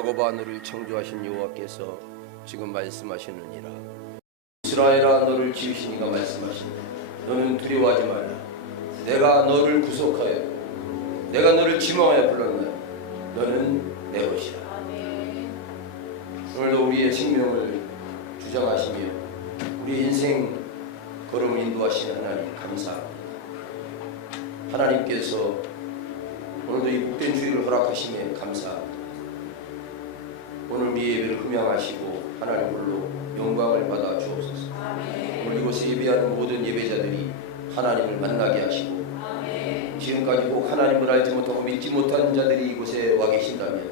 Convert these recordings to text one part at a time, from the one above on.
야곱아 너를 창조하신 여호와께서 지금 말씀하시느니라. 이스라엘아 너를 지으신 이가 말씀하시니 너는 두려워하지 말라. 내가 너를 구속하여 내가 너를 지명하여 불렀나니 너는 내 것이라. 오늘도 우리의 생명을 주장하시며 우리 인생 걸음을 인도하시는 하나님 감사합니다. 하나님께서 오늘도 이 복된 주일을 허락하시며 감사합니다. 오늘 우리 예배를 흠양하시고 하나님 홀로 영광을 받아 주옵소서. 오늘 이곳에 예배하는 모든 예배자들이 하나님을 만나게 하시고 지금까지 꼭 하나님을 알지 못하고 믿지 못한 자들이 이곳에 와 계신다면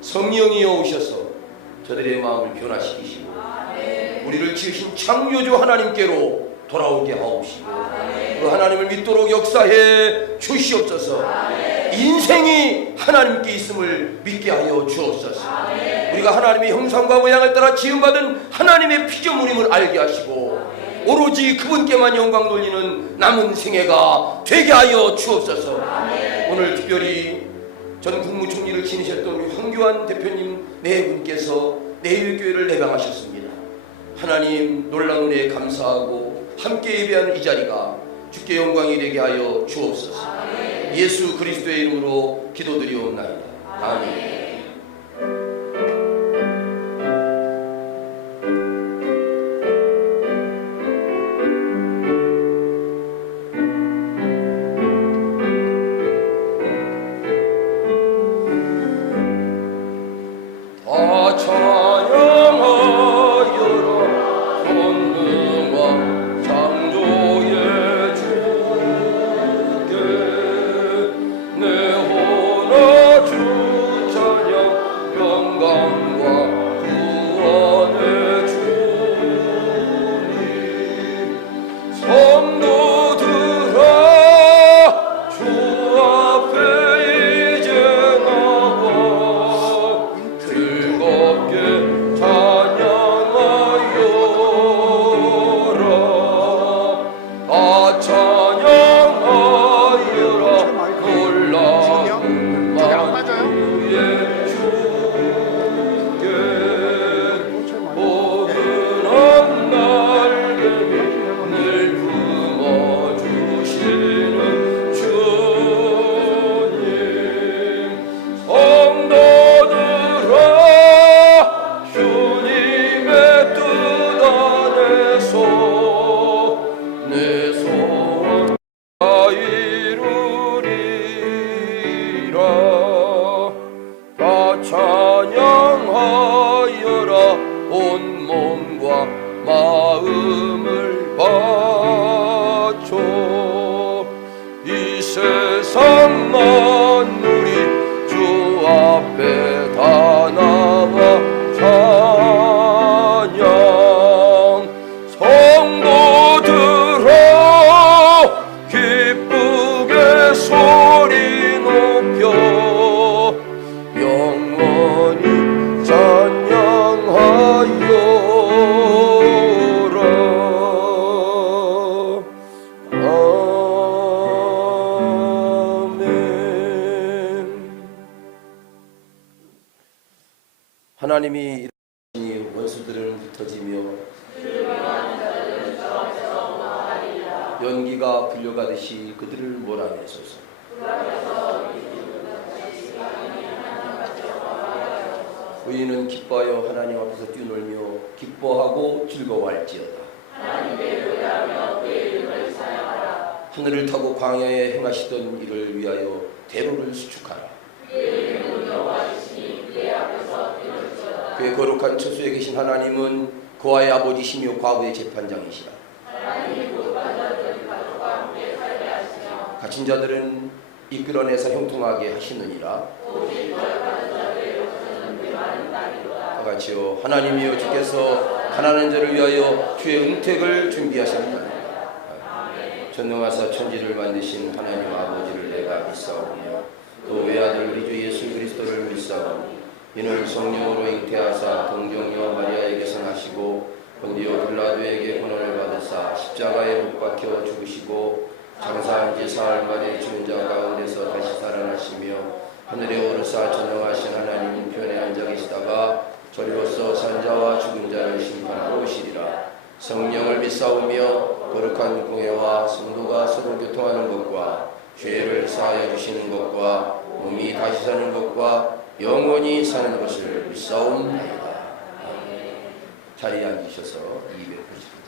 성령이여 오셔서 저들의 마음을 변화시키시고 우리를 지으신 창조주 하나님께로 돌아오게 하옵시고 그 하나님을 믿도록 역사해 주시옵소서. 인생이 하나님께 있음을 믿게 하여 주옵소서. 우리가 하나님의 형상과 모양을 따라 지음받은 하나님의 피조물임을 알게 하시고 오로지 그분께만 영광 돌리는 남은 생애가 되게 하여 주옵소서. 오늘 특별히 전 국무총리를 지내셨던 우리 황교안 대표님 네 분께서 내일교회를 내방하셨습니다. 하나님 놀라운 은혜에 감사하고 함께 예배하는 이 자리가 주께 영광이 되게 하여 주옵소서. 예수 그리스도의 이름으로 기도드리옵나이다. 아멘. 하나님이 원수들은 흩어지며 연기가 불려가듯이 그들을 몰아내소서. 우리는 기뻐하여 하나님 앞에서 뛰놀며 기뻐하고 즐거워할지어다. 하늘을 타고 광야에 행하시던 이를 위하여 대로를 수축하라. 그의 거룩한 처소에 계신 하나님은 그와의 아버지시며 과부의 재판장이시라. 갇힌 자들은 이끌어내서 형통하게 하시느니라. 다같이요 하나님이여 주께서 가난한 자를 위하여 주의 은택을 준비하셨나이다. 전능하사 천지를 만드신 하나님 아버지를 내가 믿사오며 또 외아들 우리 주 예수 그리스도를 믿사오니 이는 성령으로 잉태하사 동정녀 마리아에게서 나시고 본디오 빌라도에게 고난을 받으사 십자가에 못 박혀 죽으시고 장사한 지 사흘 만에 죽은 자 가운데서 다시 살아나시며 하늘에 오르사 전능하신 하나님 편에 앉아 계시다가 저리로서 산자와 죽은 자를 심판하러 오시리라. 성령을 믿사오며 거룩한 공회와 성도가 서로 교통하는 것과 죄를 사하여 주시는 것과 몸이 다시 사는 것과 영원히 사는 것을 믿사옵나이다. 자리에 앉으셔서 280번.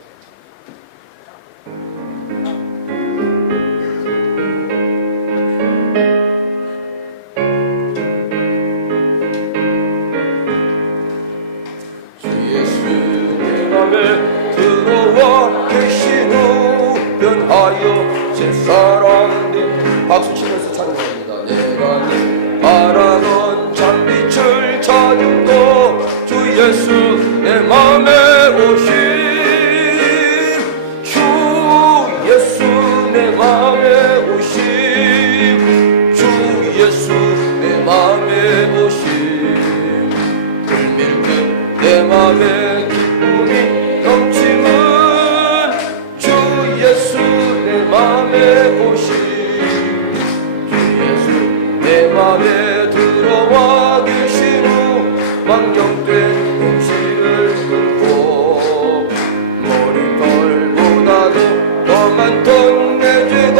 들어와 계신 후 변하여 제 사랑들 박수 치면서 찬양합니다. 내가 바라던 장빛을 찾은 주 예수 내 맘에 오신 주 예수 내 맘에 오신 주 예수 내 맘에 오신 불밀 듯 내 맘에 기쁨이 넘치는 주 예수 내 맘에 오신 주 예수 내 맘에 들어와 계신 후 망령된 음식을 끊고 머리털보다도 더 많던 내 죄가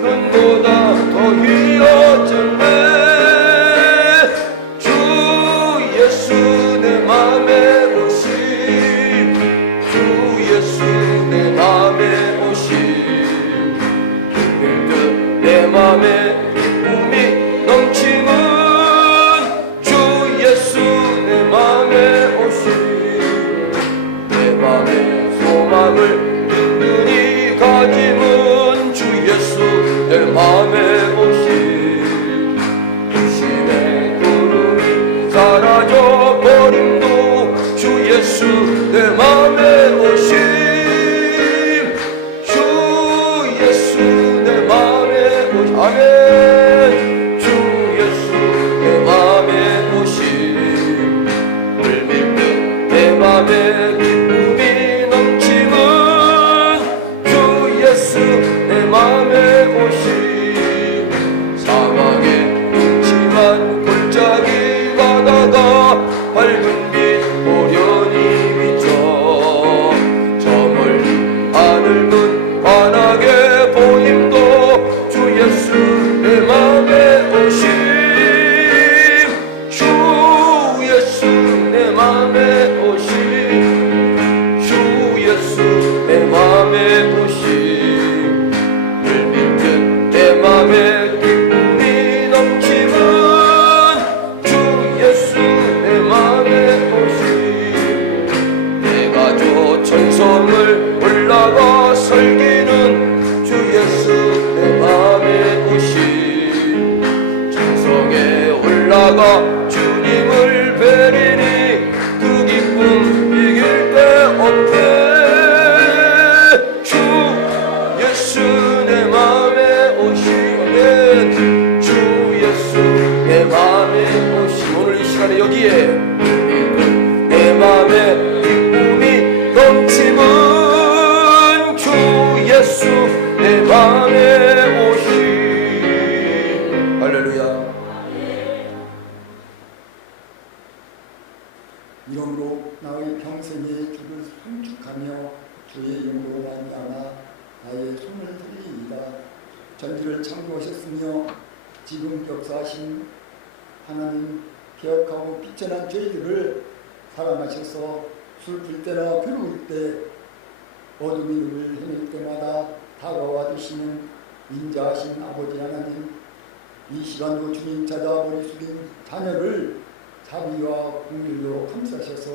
눈보다 더 휘어졌네. 주 예수 내 맘에 오신 주 예수 내 맘에 오신 불밀듯 내 맘에 기쁨이 넘치는 주 예수 내 맘에 오신 내 맘에 소망을 든든히 가짐은 주 예수 내 맘에 오신 심의 구름이 사라져 버림도 주 예수 내 맘에 오신 주 예수 내 맘에 오신 아멘. 주 예수 내 맘에 오신 물밀듯 내 맘에 기쁨이 넘치는 주 예수 내 맘에 오신 사막에 음침한 골짜기 가다가 밝은 빛 오련이 비쳐 저 멀리 하늘은 환하게 보임도 주 예수 내 맘에 오신 주 예수 내 맘에 오신 주 예수 내 맘에 오신 물밀듯 내 맘에 기쁨이 넘치는 주 예수 내 맘에 오신 내가 저 천성을 올라가 설기는 주 예수 내 맘에 오신 천성에 올라가 주님을 뵈리니 그 기쁨 이길 데 없네. 주 예수 내 맘에 오시면 주 예수 내 맘에 오시 오늘 이 시간에 여기에 내 맘에 기쁨이 넘치는 주 예수 내 맘에 오시 할렐루야. 이러므로 나의 평생에 주를 송축하며 주의 영으로 말미암아 나의 손을 들리이다. 전지를 창조하셨으며 지금 역사하신 하나님 기억하고 빚져난 저희들을 사랑하셔서 슬플 때나 괴로울 때 어둠이 눈을 헤맬 때마다 다가와 주시는 인자하신 아버지 하나님, 이 시간도 주님 찾아 머리 숙인 자녀를 자비와 긍휼로 감싸셔서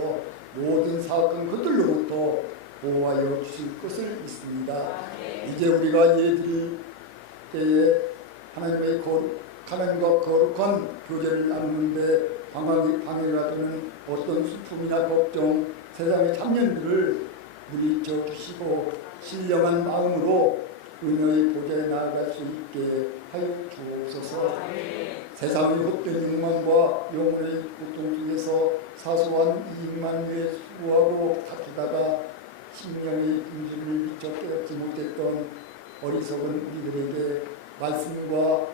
모든 사악한 것들로부터 보호하여 주실 것을 믿습니다. 이제 우리가 예드릴 때에 하나님과 거룩한 교제를 나누는데 방해가 되는 어떤 슬픔이나 걱정, 세상의 참견들을 물리쳐 주시고 신령한 마음으로 은혜의 보좌에 나아갈 수 있게 하여 주옵소서. 세상의 헛된 욕망과 영혼의 고통 중에서 사소한 이익만 위해 수고하고 다투다가 심령의 분수를 미처 깨닫지 못했던 어리석은 우리들에게 말씀과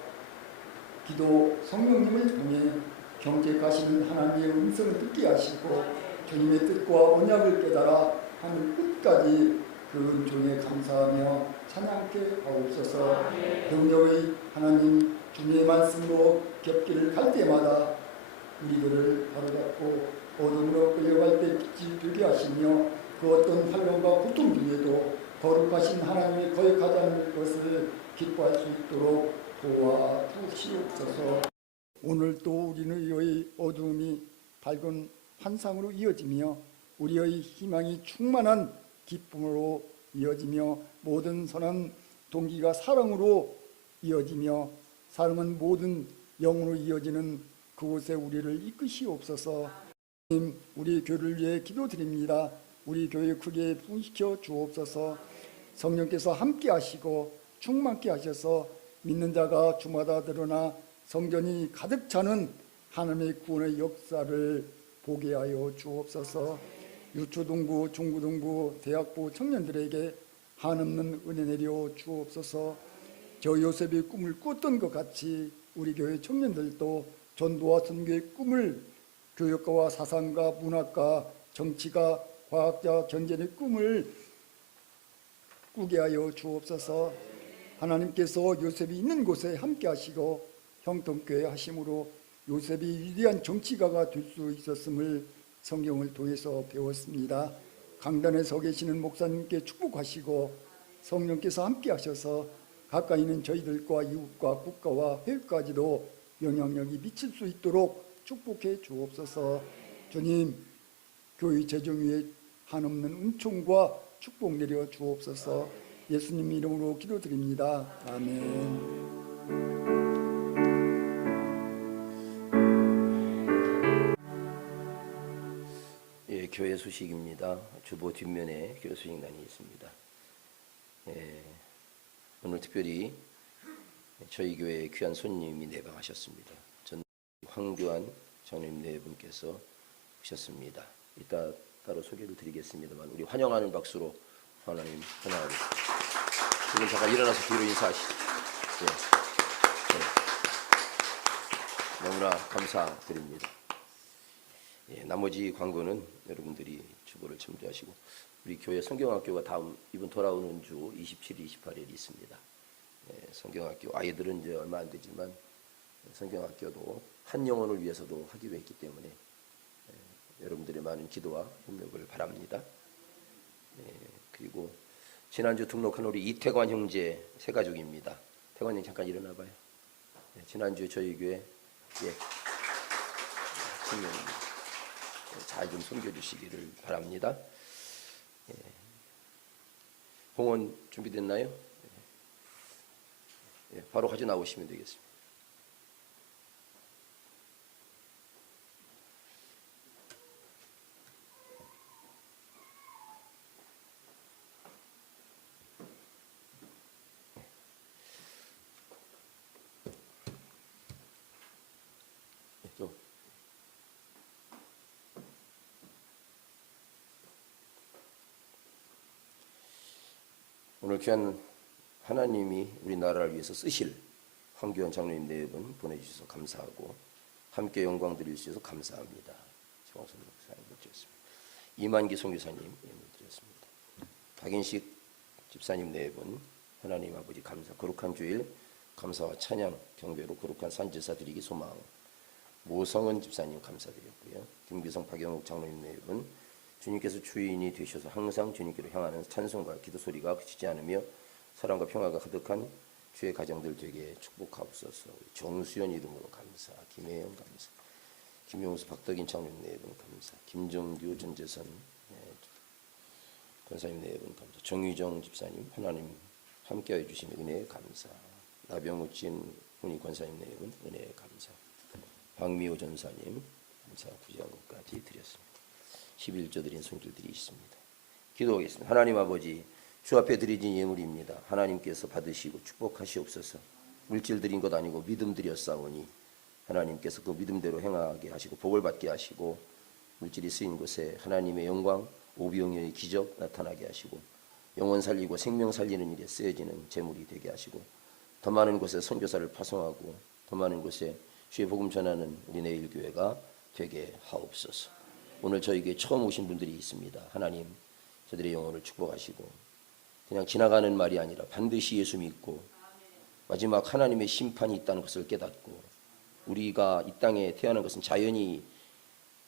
기도 성령님을 통해 경쟁하시는 하나님의 음성을 듣게 하시고 주님의 뜻과 언약을 깨달아 하늘 끝까지 그 은총에 감사하며 찬양케 하옵소서. 능력의 하나님 주님의 말씀으로 겹길을 갈 때마다 우리들을 바로잡고 어둠으로 끌려갈 때 빛이 되게 하시며 그 어떤 환난과 고통 중에도 거룩하신 하나님의 거역하자는 것을 기뻐할 수 있도록 도와주시옵소서. 오늘 또 우리의 어두움이 밝은 환상으로 이어지며 우리의 희망이 충만한 기쁨으로 이어지며 모든 선한 동기가 사랑으로 이어지며 삶은 모든 영으로 이어지는 그곳에 우리를 이끄시옵소서. 우리 교회를 위해 기도드립니다. 우리 교회 크게 부흥시켜 주옵소서. 성령께서 함께 하시고 충만케 하셔서 믿는 자가 주마다 드러나 성전이 가득 차는 하나님의 구원의 역사를 보게 하여 주옵소서. 유초등부, 중고등부, 대학부 청년들에게 한없는 은혜 내려 주옵소서. 저 요셉이 꿈을 꿨던 것 같이 우리 교회 청년들도 전도와 선교의 꿈을 교육가와 사상가, 문학가, 정치가, 과학자, 경제의 꿈을 꾸게 하여 주옵소서. 하나님께서 요셉이 있는 곳에 함께 하시고 형통교회 하심으로 요셉이 위대한 정치가가 될 수 있었음을 성경을 통해서 배웠습니다. 강단에 서 계시는 목사님께 축복하시고 성령께서 함께 하셔서 가까이 있는 저희들과 이웃과 국가와 해외까지도 영향력이 미칠 수 있도록 축복해 주옵소서. 주님, 교회 재정 위에 한없는 은총과 축복 내려 주옵소서. 예수님 이름으로 기도드립니다. 아멘. 예, 교회 소식입니다. 주보 뒷면에 교회 소식란이 있습니다. 오늘 특별히 저희 교회에 귀한 손님이 내방하셨습니다. 전 황교안 장로님 네 분께서 오셨습니다. 이따 따로 소개를 드리겠습니다만 우리 환영하는 박수로 하나님 환영하겠습니다. 지금 잠깐 일어나서 뒤로 인사하시죠. 너무나 감사드립니다. 나머지 광고는 여러분들이 주보를 참조하시고 우리 교회 성경학교가 다음 이번 돌아오는 주 27, 28일 있습니다. 성경학교 아이들은 이제 얼마 안 되지만 성경학교도 한 영혼을 위해서도 하기로 했기 때문에 여러분들의 많은 기도와 협력을 바랍니다. 그리고 지난주 등록한 우리 이태관 형제 세 가족입니다. 태관 형 잠깐 일어나 봐요. 지난주 저희 교회 친구입니다. 잘 좀 섬겨주시기를 바랍니다. 봉헌 준비됐나요? 바로 가져 나오시면 되겠습니다. 오늘 귀한 하나님이 우리나라를 위해서 쓰실 황교안 장로님 네 분 보내주셔서 감사하고 함께 영광 드릴 수 있어서 감사합니다. 최광선 목사님 드렸습니다. 이만기 선교사님 드렸습니다. 박인식 집사님 네 분 하나님 아버지 감사 거룩한 주일 감사와 찬양 경배로 거룩한 산제사 드리기 소망 모성은 집사님 감사드렸고요. 김기성 박영욱 장로님 네 분 주님께서 주인이 되셔서 항상 주님께로 향하는 찬송과 기도 소리가 그치지 않으며 사랑과 평화가 가득한 주의 가정들 되게 축복하옵소서. 정수연 이름으로 감사, 김혜영 감사, 김용수 박덕인 장로님 네 분 감사, 김정규 전재선 권사님 네 분 감사, 정유정 집사님 하나님 함께하여 주신 은혜에 감사, 나병우진 훈이 권사님 네 분 은혜에 감사, 박미호 전사님 감사 구제한 것까지 드렸습니다. 11조 드린 손길들이 있습니다. 기도하겠습니다. 하나님 아버지 주 앞에 드리진 예물입니다. 하나님께서 받으시고 축복하시옵소서. 물질 드린 것 아니고 믿음 드렸사오니 하나님께서 그 믿음대로 행하게 하시고 복을 받게 하시고 물질이 쓰인 곳에 하나님의 영광 오병이어의 기적 나타나게 하시고 영혼 살리고 생명 살리는 일에 쓰여지는 재물이 되게 하시고 더 많은 곳에 선교사를 파송하고 더 많은 곳에 주의 복음 전하는 우리 내일교회가 되게 하옵소서. 오늘 저에게 처음 오신 분들이 있습니다. 하나님 저들의 영혼을 축복하시고 그냥 지나가는 말이 아니라 반드시 예수 믿고 마지막 하나님의 심판이 있다는 것을 깨닫고 우리가 이 땅에 태어난 것은 자연히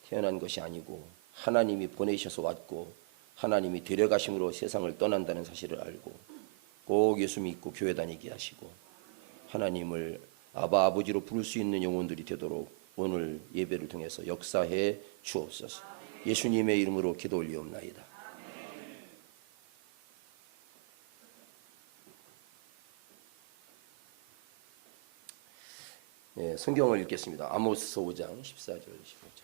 태어난 것이 아니고 하나님이 보내셔서 왔고 하나님이 데려가심으로 세상을 떠난다는 사실을 알고 꼭 예수 믿고 교회 다니게 하시고 하나님을 아바 아버지로 부를 수 있는 영혼들이 되도록 오늘 예배를 통해서 역사해 주옵소서. 예수님의 이름으로 기도 올리옵나이다. 네, 성경을 읽겠습니다. 아모스서 5장 14절 15절.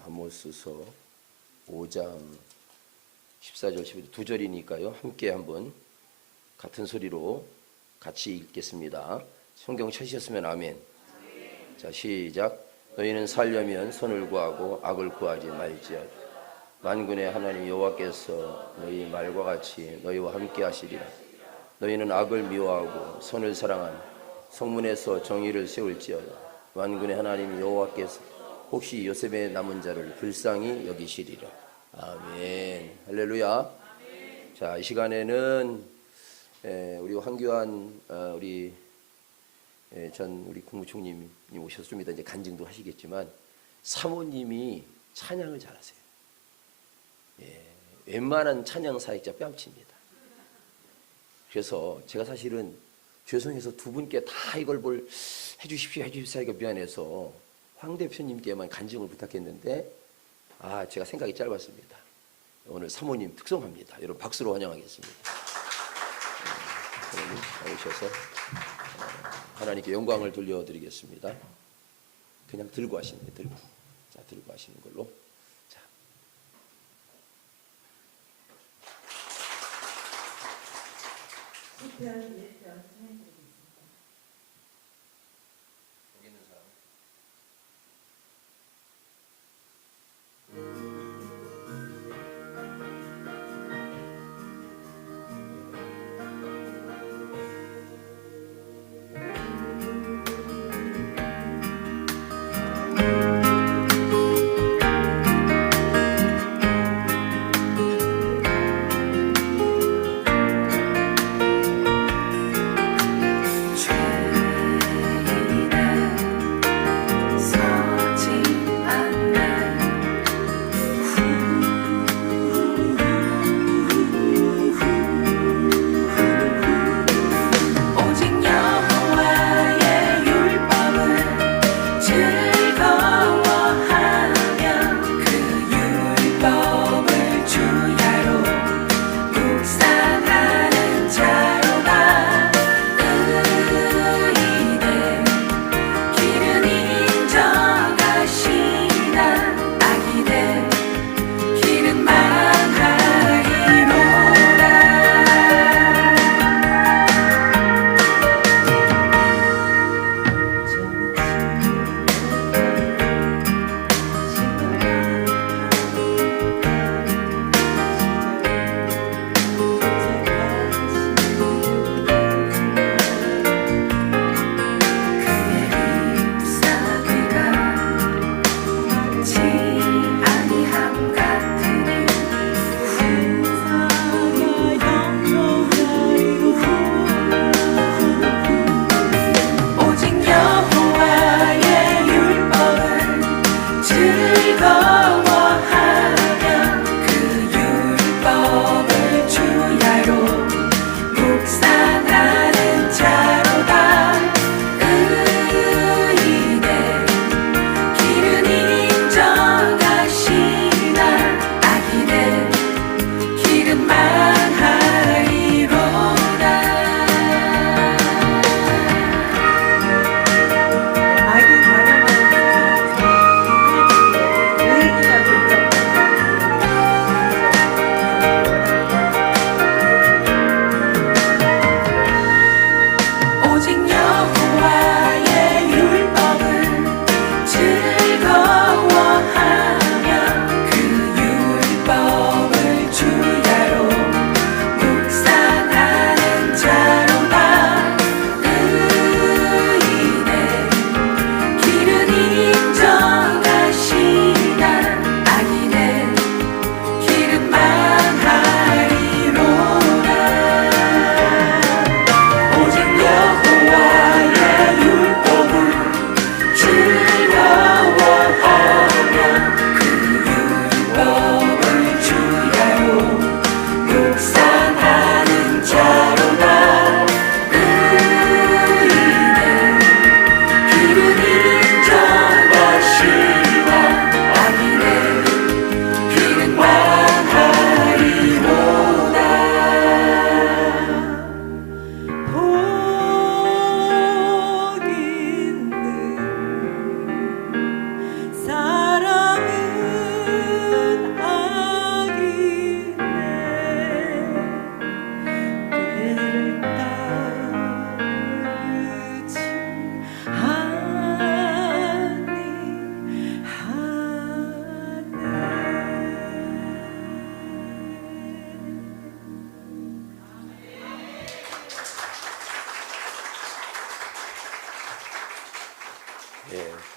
아모스서 5장 14절 15절 두 절이니까요. 함께 한번 같은 소리로 같이 읽겠습니다. 성경 찾으셨으면 아멘. 자, 시작. 너희는 살려면 선을 구하고 악을 구하지 말지어다. 만군의 하나님 여호와께서 너희 말과 같이 너희와 함께 하시리라. 너희는 악을 미워하고 선을 사랑한 성문에서 정의를 세울지어다. 만군의 하나님 여호와께서 혹시 요셉의 남은 자를 불쌍히 여기시리라. 아멘. 할렐루야. 자, 이 시간에는 우리 황교안 우리 전 우리 국무총리님 오셔서 좀 이따 이제 간증도 하시겠지만 사모님이 찬양을 잘하세요. 웬만한 찬양 사역자 뺨칩니다. 그래서 제가 사실은 죄송해서 두 분께 다 이걸 해주십시오 하기가 미안해서 황 대표님께만 간증을 부탁했는데 제가 생각이 짧았습니다. 오늘 사모님 특성합니다. 여러분 박수로 환영하겠습니다. 사모님 오셔서 하나님께 영광을 돌려드리겠습니다. 그냥 들고 하시는 거예요. 들고 하시는 걸로. 자. 시편 1편 찬양드리겠습니다. 여기 있는 사람.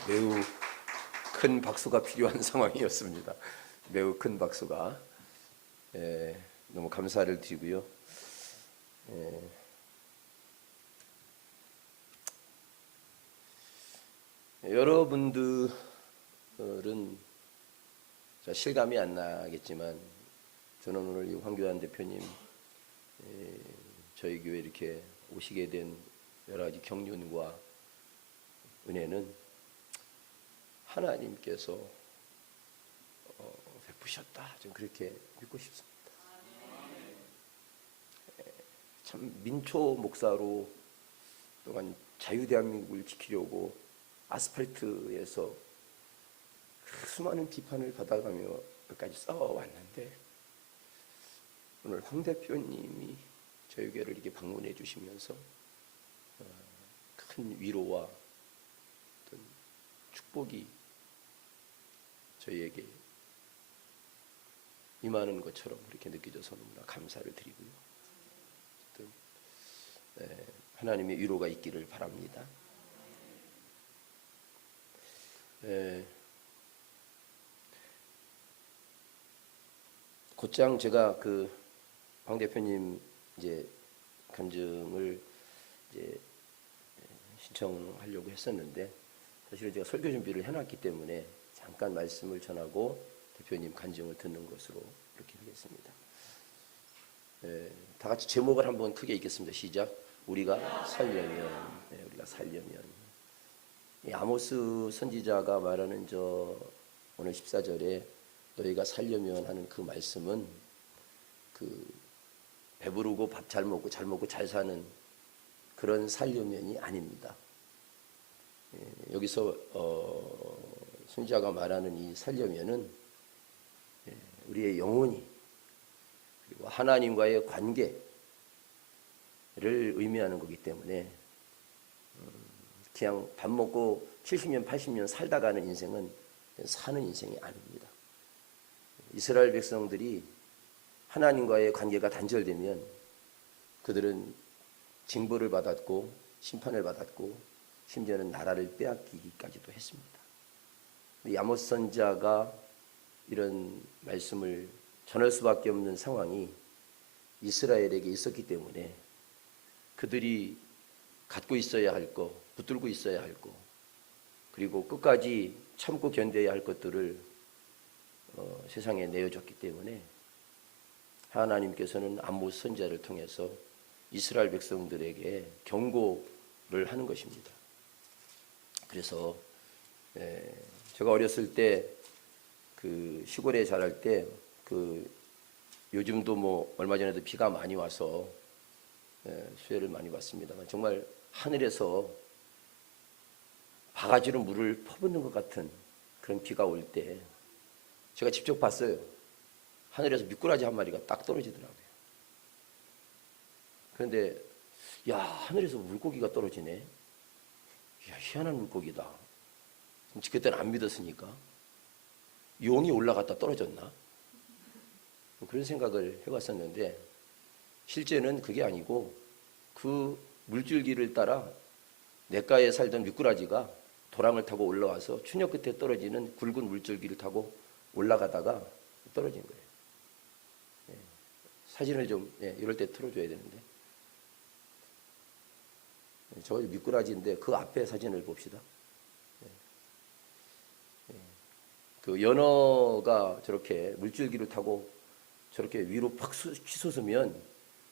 매우 큰 박수가 필요한 상황이었습니다. 매우 큰 박수가. 너무 감사를 드리고요. 여러분들은 실감이 안 나겠지만 저는 오늘 이 황교안 대표님 저희 교회 이렇게 오시게 된 여러 가지 경륜과 은혜는 하나님께서 베푸셨다, 좀 그렇게 믿고 싶습니다. 참 민초 목사로 또한 자유대한민국을 지키려고 아스팔트에서 수많은 비판을 받아가며 끝까지 싸워왔는데 오늘 황 대표님이 저희 교회를 이렇게 방문해 주시면서 큰 위로와 어떤 축복이 저희에게 임하는 것처럼 그렇게 느껴져서 너무나 감사를 드리고요. 하나님의 위로가 있기를 바랍니다. 곧장 제가 황 대표님 이제 간증을 이제 신청하려고 했었는데 사실은 제가 설교 준비를 해놨기 때문에 잠깐 말씀을 전하고 대표님 간증을 듣는 것으로 이렇게 하겠습니다. 다 같이 제목을 한번 크게 읽겠습니다. 시작. 우리가 살려면, 우리가 살려면. 이 아모스 선지자가 말하는 오늘 14절에 너희가 살려면 하는 그 말씀은 배부르고 밥 잘 먹고 잘 사는 그런 살려면이 아닙니다. 여기서 선지자가 말하는 이 살려면은 우리의 영혼이 그리고 하나님과의 관계를 의미하는 거기 때문에 그냥 밥 먹고 70년 80년 살다 가는 인생은 사는 인생이 아닙니다. 이스라엘 백성들이 하나님과의 관계가 단절되면 그들은 징벌을 받았고 심판을 받았고 심지어는 나라를 빼앗기기까지도 했습니다. 이 아모스 선지자가 이런 말씀을 전할 수밖에 없는 상황이 이스라엘에게 있었기 때문에 그들이 갖고 있어야 할 것, 붙들고 있어야 할 것, 그리고 끝까지 참고 견뎌야 할 것들을 세상에 내어줬기 때문에 하나님께서는 아모스 선지자를 통해서 이스라엘 백성들에게 경고를 하는 것입니다. 그래서 제가 어렸을 때 시골에 자랄 때 요즘도 뭐 얼마 전에도 비가 많이 와서 수해를 많이 봤습니다만 정말 하늘에서 바가지로 물을 퍼붓는 것 같은 그런 비가 올 때 제가 직접 봤어요. 하늘에서 미꾸라지 한 마리가 딱 떨어지더라고요. 그런데 야, 하늘에서 물고기가 떨어지네. 야, 희한한 물고기다. 그때는 안 믿었으니까 용이 올라갔다 떨어졌나? 그런 생각을 해봤었는데 실제는 그게 아니고 그 물줄기를 따라 냇가에 살던 미꾸라지가 도랑을 타고 올라와서 추녀 끝에 떨어지는 굵은 물줄기를 타고 올라가다가 떨어진 거예요. 사진을 좀 이럴 때 틀어줘야 되는데 저 미꾸라지인데 그 앞에 사진을 봅시다. 그 연어가 저렇게 물줄기를 타고 저렇게 위로 팍 치솟으면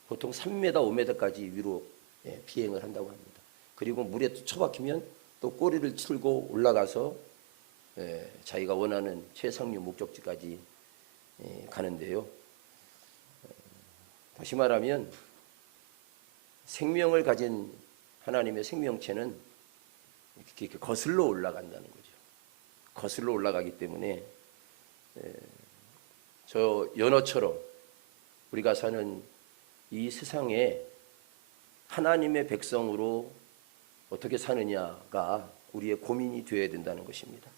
보통 3m, 5m까지 위로 비행을 한다고 합니다. 그리고 물에 처박히면 또 꼬리를 틀고 올라가서 자기가 원하는 최상류 목적지까지 가는데요. 다시 말하면 생명을 가진 하나님의 생명체는 이렇게 거슬러 올라간다는 거죠. 거슬러 올라가기 때문에 저 연어처럼 우리가 사는 이 세상에 하나님의 백성으로 어떻게 사느냐가 우리의 고민이 되어야 된다는 것입니다.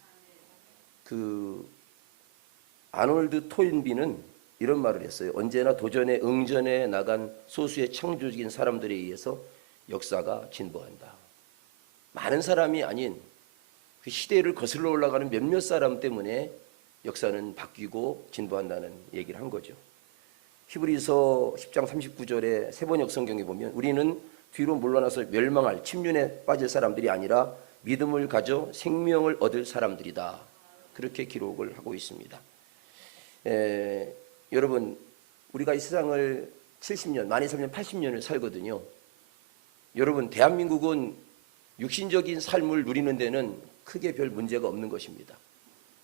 아놀드 토인비는 이런 말을 했어요. 언제나 도전에 응전해 나간 소수의 창조적인 사람들에 의해서 역사가 진보한다. 많은 사람이 아닌 그 시대를 거슬러 올라가는 몇몇 사람 때문에 역사는 바뀌고 진보한다는 얘기를 한 거죠. 히브리서 10장 39절에 세번역 성경에 보면 우리는 뒤로 물러나서 멸망할 침륜에 빠질 사람들이 아니라 믿음을 가져 생명을 얻을 사람들이다. 그렇게 기록을 하고 있습니다. 여러분, 우리가 이 세상을 70년, 많이 살면 80년을 살거든요. 여러분, 대한민국은 육신적인 삶을 누리는 데는 크게 별 문제가 없는 것입니다.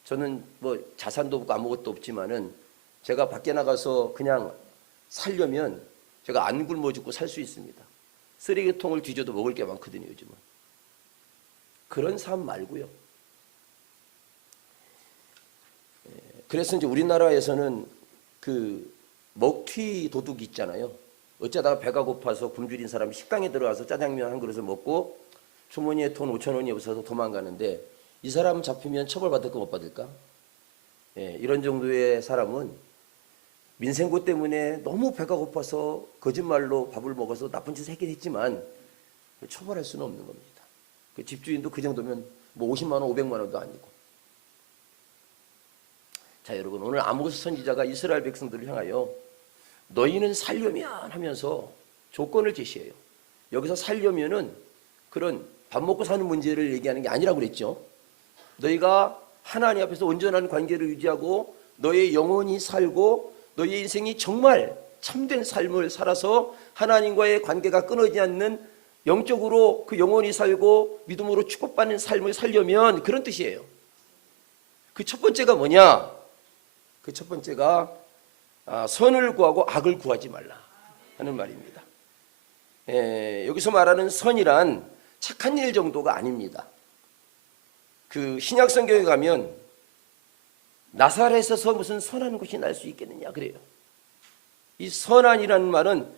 저는 뭐 자산도 없고 아무것도 없지만은 제가 밖에 나가서 그냥 살려면 제가 안 굶어 죽고 살 수 있습니다. 쓰레기통을 뒤져도 먹을 게 많거든요, 요즘은. 그런 삶 말고요. 그래서 이제 우리나라에서는 그 먹튀 도둑이 있잖아요. 어쩌다가 배가 고파서 굶주린 사람이 식당에 들어가서 짜장면 한 그릇을 먹고 주머니에 돈 5,000원이 없어서 도망가는데 이 사람 잡히면 처벌받을까 못 받을까? 이런 정도의 사람은 민생고 때문에 너무 배가 고파서 거짓말로 밥을 먹어서 나쁜 짓을 하긴 했지만 처벌할 수는 없는 겁니다. 그 집주인도 그 정도면 뭐 50만 원, 500만 원도 아니고. 자, 여러분, 오늘 아모스 선지자가 이스라엘 백성들을 향하여 너희는 살려면 하면서 조건을 제시해요. 여기서 살려면은 그런 밥 먹고 사는 문제를 얘기하는 게 아니라고 그랬죠. 너희가 하나님 앞에서 온전한 관계를 유지하고 너의 영혼이 살고 너의 인생이 정말 참된 삶을 살아서 하나님과의 관계가 끊어지지 않는 영적으로 그 영혼이 살고 믿음으로 축복받는 삶을 살려면 그런 뜻이에요. 그 첫 번째가 뭐냐? 그 첫 번째가 선을 구하고 악을 구하지 말라 하는 말입니다. 여기서 말하는 선이란 착한 일 정도가 아닙니다. 그 신약 성경에 가면 나사렛에서 무슨 선한 것이 날 수 있겠느냐 그래요. 이 선한이라는 말은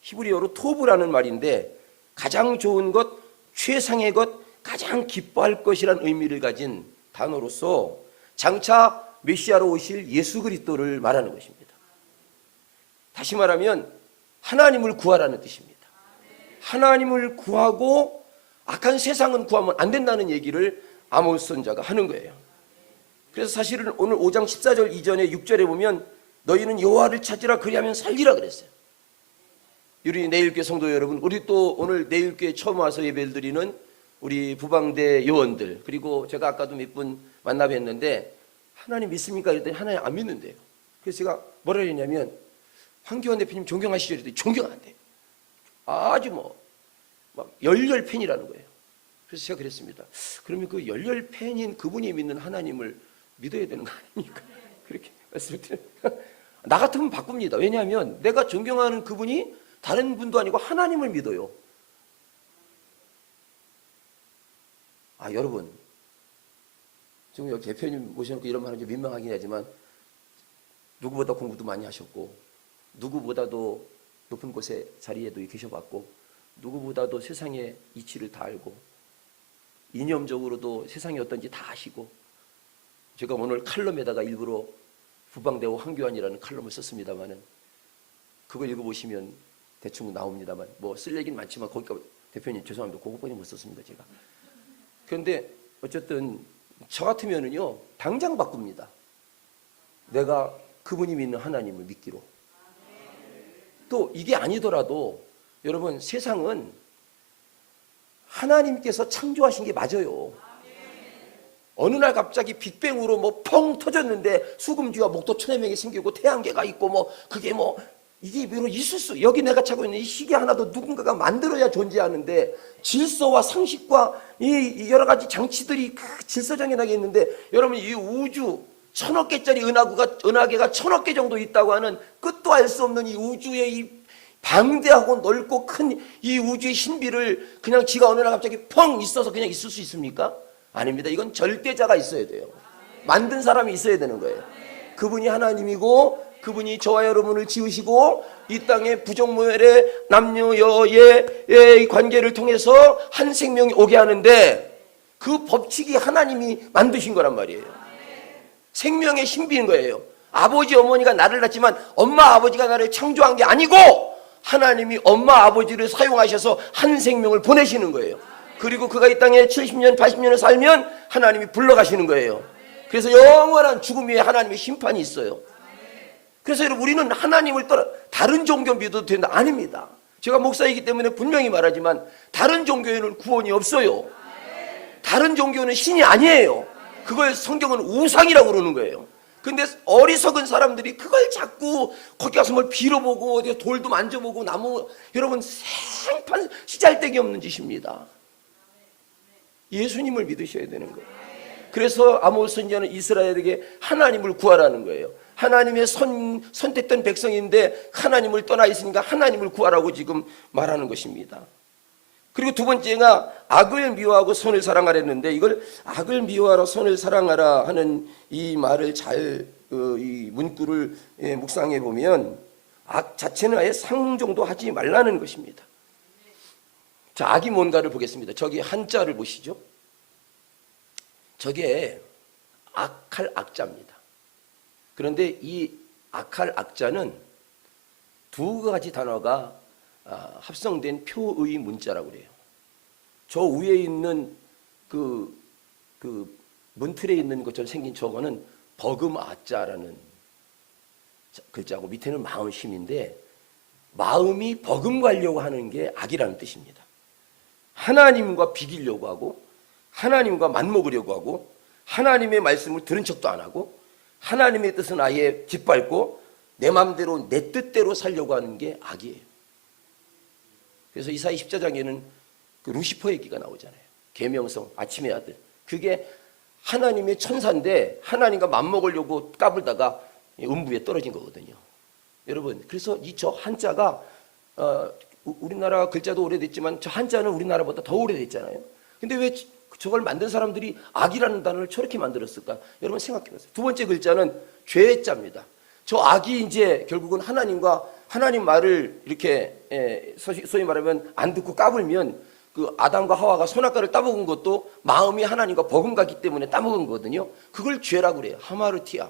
히브리어로 토브라는 말인데 가장 좋은 것, 최상의 것, 가장 기뻐할 것이라는 의미를 가진 단어로서 장차 메시아로 오실 예수 그리스도를 말하는 것입니다. 다시 말하면 하나님을 구하라는 뜻입니다. 하나님을 구하고 악한 세상은 구하면 안 된다는 얘기를 아모스 선지자가 하는 거예요. 그래서 사실은 오늘 5장 14절 이전에 6절에 보면 너희는 여호와를 찾으라 그리하면 살리라 그랬어요. 우리 내일교회 성도 여러분, 우리 또 오늘 내일교회 처음 와서 예배를 드리는 우리 부방대 요원들, 그리고 제가 아까도 몇 분 만나 뵀는데 하나님 믿습니까? 이랬더니 하나님 안 믿는데요. 그래서 제가 뭐라 했냐면 황교안 대표님 존경하시죠? 이랬더니 존경 안 돼요. 아주 막 열렬 팬이라는 거예요. 그래서 제가 그랬습니다. 그러면 그 열렬 팬인 그분이 믿는 하나님을 믿어야 되는 거 아닙니까? 그렇게 말씀을 드려요. 나 같으면 바꿉니다. 왜냐하면 내가 존경하는 그분이 다른 분도 아니고 하나님을 믿어요. 여러분, 지금 여기 대표님 모셔놓고 이런 말 하는 게 민망하긴 하지만 누구보다 공부도 많이 하셨고 누구보다도 높은 곳에 자리에도 계셔봤고 누구보다도 세상의 이치를 다 알고 이념적으로도 세상이 어떤지 다 아시고, 제가 오늘 칼럼에다가 일부러 부방대호 황교안이라는 칼럼을 썼습니다만은 그걸 읽어보시면 대충 나옵니다만 뭐 쓸 얘기는 많지만 거기까지 대표님 죄송합니다. 그것까지 못 썼습니다 제가. 그런데 어쨌든 저 같으면은요 당장 바꿉니다. 내가 그분이 믿는 하나님을 믿기로. 또 이게 아니더라도 여러분, 세상은 하나님께서 창조하신 게 맞아요. 어느 날 갑자기 빅뱅으로 뭐 펑 터졌는데 수금쥐와 목도 1000여 명이 생기고 태양계가 있고 그게 이게 바로 있을 수, 여기 내가 차고 있는 이 시계 하나도 누군가가 만들어야 존재하는데 질서와 상식과 이 여러 가지 장치들이 질서정연하게 있는데, 여러분 이 우주 1000억 개짜리 은하계가 1000억 개 정도 있다고 하는 끝도 알 수 없는 이 우주의 이 방대하고 넓고 큰 이 우주의 신비를 그냥 지가 어느 날 갑자기 펑 있어서 그냥 있을 수 있습니까? 아닙니다. 이건 절대자가 있어야 돼요. 만든 사람이 있어야 되는 거예요. 그분이 하나님이고 그분이 저와 여러분을 지으시고 이 땅에 부정무혈의 남녀 여의 관계를 통해서 한 생명이 오게 하는데 그 법칙이 하나님이 만드신 거란 말이에요. 생명의 신비인 거예요. 아버지 어머니가 나를 낳지만 엄마 아버지가 나를 창조한 게 아니고 하나님이 엄마 아버지를 사용하셔서 한 생명을 보내시는 거예요. 그리고 그가 이 땅에 70년, 80년을 살면 하나님이 불러가시는 거예요. 그래서 영원한 죽음 위에 하나님의 심판이 있어요. 그래서 여러분, 우리는 하나님을 떠나 다른 종교 믿어도 된다? 아닙니다. 제가 목사이기 때문에 분명히 말하지만 다른 종교에는 구원이 없어요. 다른 종교는 신이 아니에요. 그걸 성경은 우상이라고 그러는 거예요. 근데 어리석은 사람들이 그걸 자꾸 거기 가서 뭘 빌어보고 어디 돌도 만져보고 나무, 여러분 생판 시잘데기 없는 짓입니다. 예수님을 믿으셔야 되는 거예요. 그래서 아모스 선지자는 이스라엘에게 하나님을 구하라는 거예요. 하나님의 선택된 백성인데 하나님을 떠나 있으니까 하나님을 구하라고 지금 말하는 것입니다. 그리고 두 번째가 악을 미워하고 선을 사랑하라 했는데, 이걸 악을 미워하라 선을 사랑하라 하는 이 말을 이 문구를 묵상해 보면 악 자체는 아예 상정도 하지 말라는 것입니다. 자, 악이 뭔가를 보겠습니다. 저기 한자를 보시죠. 저게 악할 악자입니다. 그런데 이 악할 악자는 두 가지 단어가 합성된 표의 문자라고 그래요. 저 위에 있는 그 문틀에 있는 것처럼 생긴 저거는 버금아자라는 글자고, 밑에는 마음심인데 마음이 버금가려고 하는 게 악이라는 뜻입니다. 하나님과 비기려고 하고, 하나님과 맞먹으려고 하고, 하나님의 말씀을 들은 척도 안 하고, 하나님의 뜻은 아예 짓밟고 내 마음대로 내 뜻대로 살려고 하는 게 악이에요. 그래서 이사야 14장에는 그 루시퍼 얘기가 나오잖아요. 계명성, 아침의 아들. 그게 하나님의 천사인데 하나님과 맞먹으려고 까불다가 음부에 떨어진 거거든요. 여러분, 그래서 저 한자가 우리나라 글자도 오래됐지만 저 한자는 우리나라보다 더 오래됐잖아요. 근데 왜 저걸 만든 사람들이 악이라는 단어를 저렇게 만들었을까? 여러분 생각해 보세요. 두 번째 글자는 죄자입니다. 저 악이 이제 결국은 하나님 말을 이렇게 소위 말하면 안 듣고 까불면, 그 아담과 하와가 선악과를 따먹은 것도 마음이 하나님과 버금가기 때문에 따먹은 거거든요. 그걸 죄라고 그래요. 하마르티아.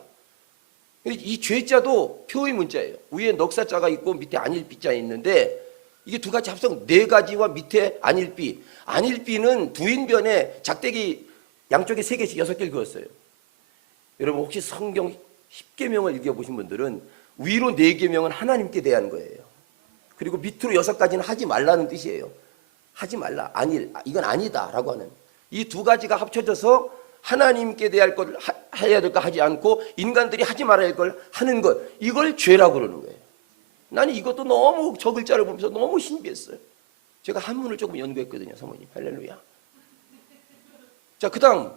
이 죄자도 표의 문자예요. 위에 넉사자가 있고 밑에 안일비자 있는데, 이게 두 가지 합성, 네 가지와 밑에 안일비. 안일비는 두인변에 작대기 양쪽에 3개씩 6개를 그었어요. 여러분 혹시 성경 10계명을 읽어보신 분들은 위로 4계명은 하나님께 대한 거예요. 그리고 밑으로 6가지는 하지 말라는 뜻이에요. 하지 말라, 이건 아니다 라고 하는, 이 두 가지가 합쳐져서 하나님께 대할 걸 해야 될 거 하지 않고 인간들이 하지 말아야 할 걸 하는 것, 이걸 죄라고 그러는 거예요. 나는 이것도 너무 저 글자를 보면서 너무 신비했어요. 제가 한문을 조금 연구했거든요, 사모님. 할렐루야. 자, 그다음,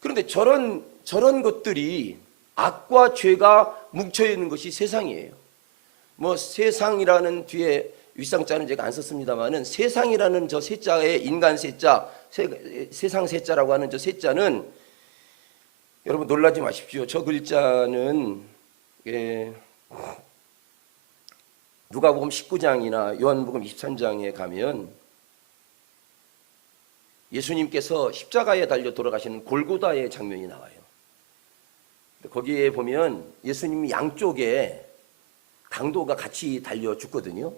그런데 저런 것들이 악과 죄가 뭉쳐 있는 것이 세상이에요. 뭐 세상이라는 뒤에 윗상자는 제가 안 썼습니다만은, 세상이라는 저 세자의 인간 세자, 세상 세자라고 하는 저 세자는, 여러분 놀라지 마십시오. 저 글자는 누가복음 19장이나 요한복음 23장에 가면 예수님께서 십자가에 달려 돌아가시는 골고다의 장면이 나와요. 거기에 보면 예수님이 양쪽에 강도가 같이 달려 죽거든요.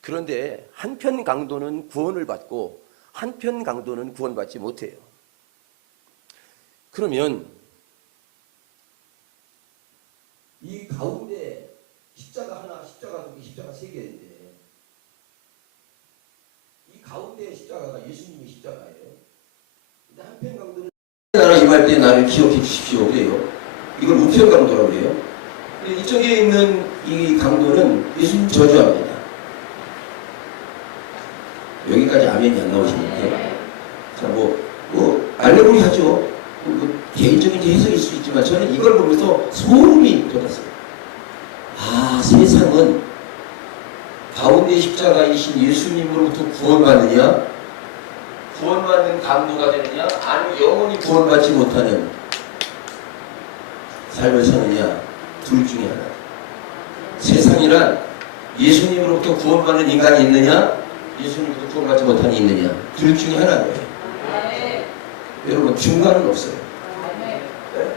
그런데 한편 강도는 구원을 받고 한편 강도는 구원받지 못해요. 그러면 이 가운데 십자가 하나, 십자가 두 개, 십자가 3개인데, 이 가운데 십자가가 예수님의 십자가예요. 근데 한편 강도는 나라 임할 때 나를 기억해 주십시오 그래요. 이걸 우편 강도라고 해요. 이쪽에 있는 이 강도는 예수님 저주합니다. 여기까지 아멘이 안 나오시는데, 자, 알레고리 하죠. 개인적인 해석일 수 있지만 저는 이걸 보면서 소름이 돋았어요. 아, 세상은 가운데 십자가이신 예수님으로부터 구원받느냐, 구원받는 강도가 되느냐, 아니면 영원히 구원받지 못하는 삶을 사느냐, 둘 중에 하나. 세상이란 예수님으로부터 구원받는 인간이 있느냐, 예수님으로부터 구원받지 못하는 이 있느냐, 둘 중에 하나예요. 여러분 중간은 없어요. 네.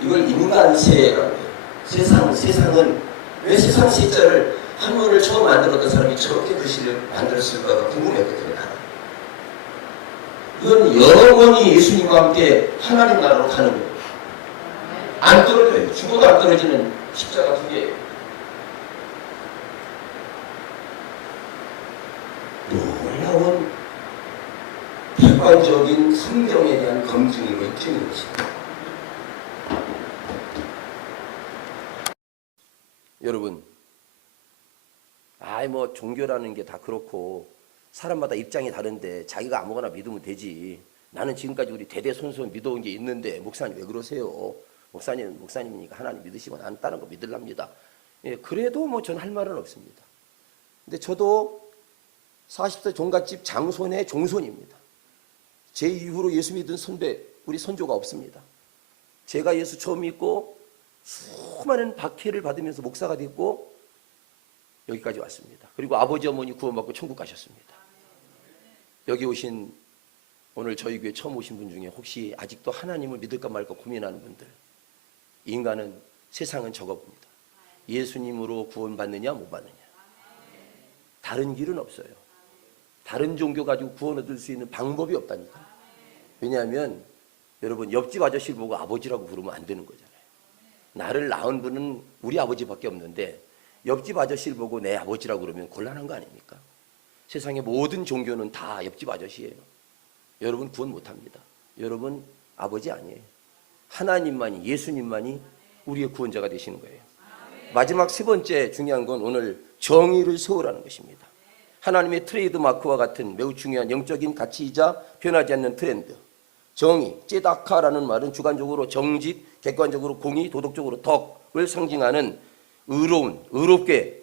이걸 인간세라고 해요. 세상은 왜 세상 세자를 한문을 처음 만들었던 사람이 저렇게 글씨를 만들었을까가 궁금했거든요. 이건 영원히 예수님과 함께 하나님 나라로 가는 거예요. 안 떨어져요. 죽어도 안 떨어지는 십자가 두 개예요. 놀라운 객관적인 성경에 대한 검증이고 입증인 것입니다. 여러분, 뭐 종교라는 게 다 그렇고 사람마다 입장이 다른데 자기가 아무거나 믿으면 되지. 나는 지금까지 우리 대대손손 믿어온 게 있는데 목사님 왜 그러세요? 목사님이니까 하나님 믿으시고 나는 다른 거 믿으랍니다. 예, 그래도 뭐 저는 할 말은 없습니다. 근데 저도 40대 종갓집 장손의 종손입니다. 제 이후로 예수 믿은 선배, 우리 선조가 없습니다. 제가 예수 처음 믿고 수많은 박해를 받으면서 목사가 됐고 여기까지 왔습니다. 그리고 아버지 어머니 구원받고 천국 가셨습니다. 여기 오신 오늘 저희 교회 처음 오신 분 중에 혹시 아직도 하나님을 믿을까 말까 고민하는 분들, 인간은 세상은 적어봅니다. 예수님으로 구원받느냐 못 받느냐. 다른 길은 없어요. 다른 종교 가지고 구원 얻을 수 있는 방법이 없다니까. 왜냐하면 여러분 옆집 아저씨를 보고 아버지라고 부르면 안 되는 거잖아요. 나를 낳은 분은 우리 아버지밖에 없는데 옆집 아저씨를 보고 내 아버지라고 그러면 곤란한 거 아닙니까? 세상의 모든 종교는 다 옆집 아저씨예요. 여러분 구원 못합니다. 여러분 아버지 아니에요. 하나님만이, 예수님만이 우리의 구원자가 되시는 거예요. 마지막 세 번째 중요한 건 오늘 정의를 세우라는 것입니다. 하나님의 트레이드 마크와 같은 매우 중요한 영적인 가치이자 변하지 않는 트렌드. 정의, 째다카라는 말은 주관적으로 정직, 객관적으로 공의, 도덕적으로 덕을 상징하는 의롭게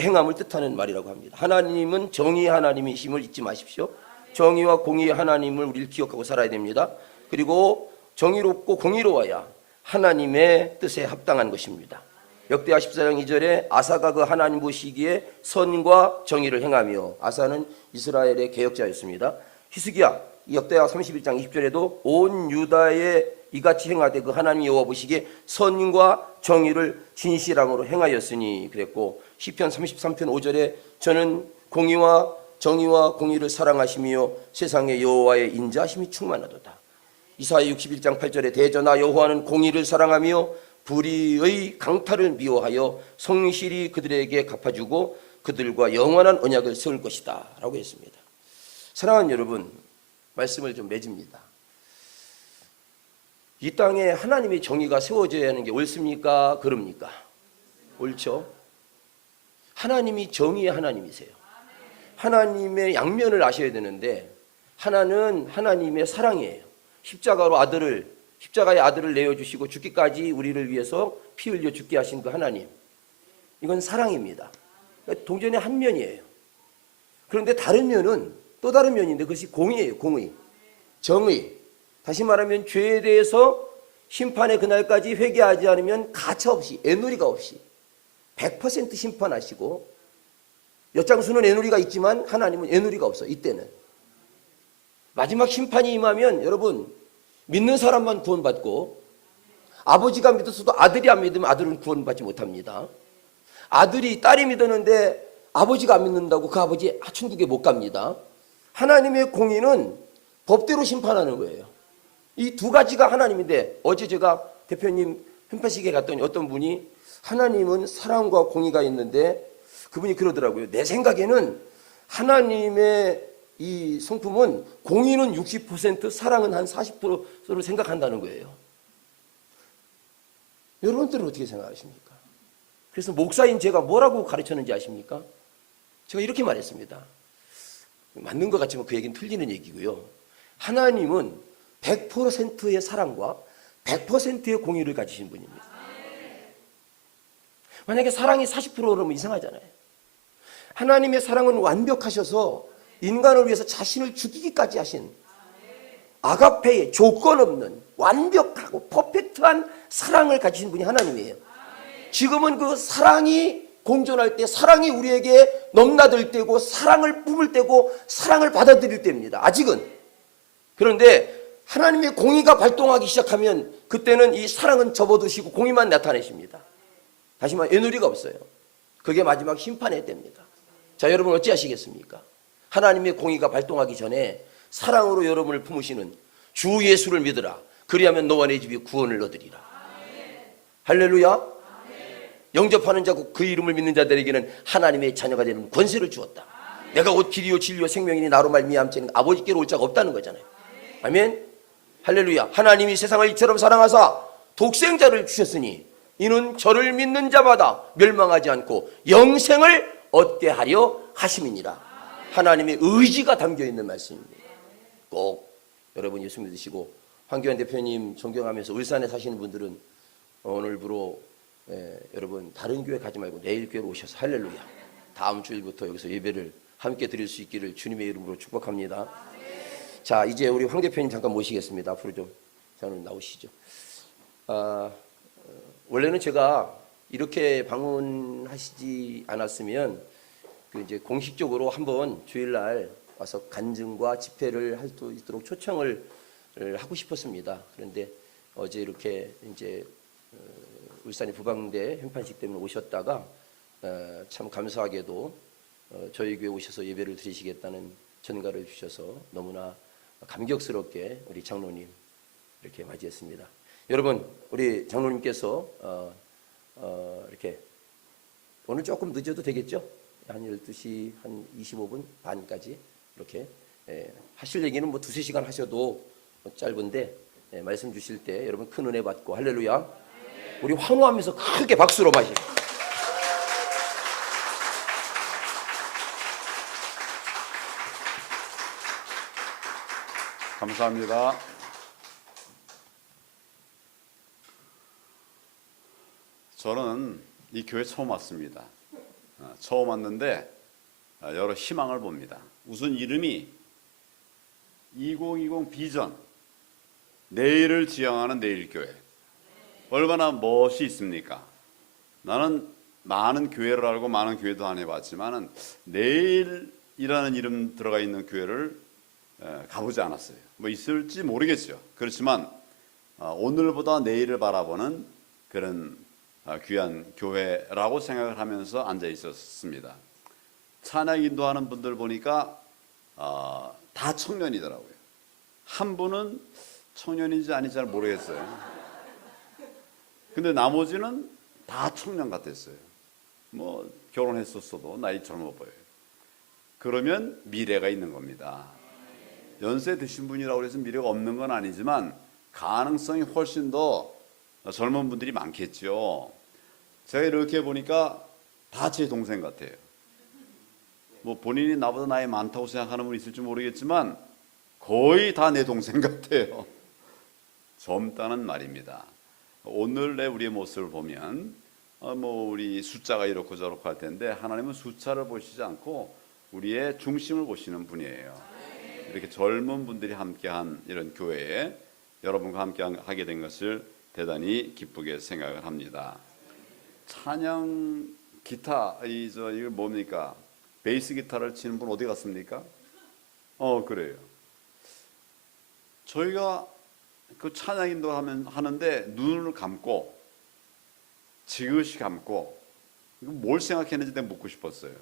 행함을 뜻하는 말이라고 합니다. 하나님은 정의의 하나님이심을 잊지 마십시오. 정의와 공의의 하나님을 우리를 기억하고 살아야 됩니다. 그리고 정의롭고 공의로워야 하나님의 뜻에 합당한 것입니다. 역대하 14장 2절에 아사가 그 하나님 보시기에 선과 정의를 행하며, 아사는 이스라엘의 개혁자였습니다. 히스기야 역대하 31장 20절에도 온 유다에 이같이 행하되 그 하나님 여호와 보시기에 선과 정의를 진실함으로 행하였으니 그랬고, 시편 33편 5절에 저는 공의와 정의와 공의를 사랑하시며 세상에 여호와의 인자하심이 충만하도다. 이사야 61장 8절에 대저나 여호와는 공의를 사랑하며 불의의 강탈을 미워하여 성실히 그들에게 갚아주고 그들과 영원한 언약을 세울 것이다 라고 했습니다. 사랑하는 여러분, 말씀을 좀 맺습니다. 이 땅에 하나님의 정의가 세워져야 하는 게 옳습니까? 그럽니까? 옳죠? 하나님이 정의의 하나님이세요. 하나님의 양면을 아셔야 되는데, 하나는 하나님의 사랑이에요. 십자가의 아들을 내어주시고 죽기까지 우리를 위해서 피 흘려 죽게 하신 그 하나님, 이건 사랑입니다. 동전의 한 면이에요. 그런데 다른 면은 또 다른 면인데 그것이 공의예요. 공의, 정의. 다시 말하면 죄에 대해서 심판의 그날까지 회개하지 않으면 가차없이, 애누리가 없이 100% 심판하시고, 엿장수는 애누리가 있지만 하나님은 애누리가 없어. 이때는 마지막 심판이 임하면 여러분, 믿는 사람만 구원받고, 아버지가 믿었어도 아들이 안 믿으면 아들은 구원받지 못합니다. 딸이 믿었는데 아버지가 안 믿는다고 그 아버지 천국에 못 갑니다. 하나님의 공의는 법대로 심판하는 거예요. 이 두 가지가 하나님인데, 어제 제가 대표님 편파식에 갔더니 어떤 분이 하나님은 사랑과 공의가 있는데, 그분이 그러더라고요. 내 생각에는 하나님의 이 성품은 공의는 60%, 사랑은 한 40%로 생각한다는 거예요. 여러분들은 어떻게 생각하십니까? 그래서 목사인 제가 뭐라고 가르쳤는지 아십니까? 제가 이렇게 말했습니다. 맞는 것 같지만 그 얘기는 틀리는 얘기고요. 하나님은 100%의 사랑과 100%의 공의를 가지신 분입니다. 만약에 사랑이 40%라면 이상하잖아요. 하나님의 사랑은 완벽하셔서 인간을 위해서 자신을 죽이기까지 하신 아가페의 조건 없는 완벽하고 퍼펙트한 사랑을 가지신 분이 하나님이에요. 지금은 그 사랑이 공존할 때, 사랑이 우리에게 넘나들 때고, 사랑을 뿜을 때고, 사랑을 받아들일 때입니다. 아직은. 그런데 하나님의 공의가 발동하기 시작하면 그때는 이 사랑은 접어드시고 공의만 나타내십니다. 다시 말해 애누리가 없어요. 그게 마지막 심판의 때입니다. 자, 여러분 어찌 하시겠습니까? 하나님의 공의가 발동하기 전에 사랑으로 여러분을 품으시는 주 예수를 믿으라. 그리하면 너와 내 집이 구원을 얻으리라. 할렐루야. 영접하는 자고 그 이름을 믿는 자들에게는 하나님의 자녀가 되는 권세를 주었다. 내가 곧 길이요 진리요 생명이니 나로 말미암지 않는 아버지께로 올 자가 없다는 거잖아요. 아멘. 할렐루야. 하나님이 세상을 이처럼 사랑하사 독생자를 주셨으니 이는 저를 믿는 자마다 멸망하지 않고 영생을 얻게 하려 하심이니라. 하나님의 의지가 담겨있는 말씀입니다. 꼭 여러분 예수 믿으시고 황교안 대표님 존경하면서 울산에 사시는 분들은 오늘부로 여러분 다른 교회 가지 말고 내일 교회로 오셔서 할렐루야. 다음 주일부터 여기서 예배를 함께 드릴 수 있기를 주님의 이름으로 축복합니다. 자, 이제 우리 황 대표님 잠깐 모시겠습니다. 앞으로 좀 저는 나오시죠. 원래는 제가 이렇게 방문하시지 않았으면 이제 공식적으로 한번 주일날 와서 간증과 집회를 할 수 있도록 초청을 하고 싶었습니다. 그런데 어제 이렇게 이제 울산의 부방대 행판식 때문에 오셨다가 참 감사하게도 저희 교회 오셔서 예배를 드리시겠다는 전가를 주셔서 너무나 감격스럽게 우리 장로님 이렇게 맞이했습니다. 여러분, 우리 장로님께서 이렇게 오늘 조금 늦어도 되겠죠? 한 12시 한 25분 반까지 이렇게 하실 얘기는 뭐 2-3시간 하셔도 짧은데 말씀 주실 때 여러분 큰 은혜 받고 할렐루야. 우리 환호하면서 크게 박수로 마십시오. 감사합니다. 저는 이 교회 처음 왔습니다. 처음 왔는데 여러 희망을 봅니다. 우선 이름이 2020 비전, 내일을 지향하는 내일교회. 얼마나 멋이 있습니까? 나는 많은 교회를 알고 많은 교회도 안 해봤지만 내일이라는 이름 들어가 있는 교회를 가보지 않았어요. 뭐 있을지 모르겠죠. 그렇지만 오늘보다 내일을 바라보는 그런 귀한 교회라고 생각을 하면서 앉아 있었습니다. 찬양 인도하는 분들 보니까 다 청년이더라고요. 한 분은 청년인지 아닌지 잘 모르겠어요. 근데 나머지는 다 청년 같았어요. 뭐 결혼했었어도 나이 젊어 보여요. 그러면 미래가 있는 겁니다. 연세 드신 분이라고 해서 미래가 없는 건 아니지만 가능성이 훨씬 더 젊은 분들이 많겠죠. 제가 이렇게 보니까 다 제 동생 같아요. 뭐 본인이 나보다 나이 많다고 생각하는 분 있을지 모르겠지만 거의 다 내 동생 같아요. 젊다는 말입니다. 오늘의 우리의 모습을 보면 뭐 우리 숫자가 이렇고 저렇고 할 텐데 하나님은 숫자를 보시지 않고 우리의 중심을 보시는 분이에요. 이렇게 젊은 분들이 함께한 이런 교회에 여러분과 함께 하게 된 것을 대단히 기쁘게 생각을 합니다. 찬양 기타 이거 뭡니까? 베이스 기타를 치는 분 어디 갔습니까? 그래요. 저희가 그 찬양 인도 하는데 눈을 감고 지그시 감고 이거 뭘 생각했는지 내가 묻고 싶었어요.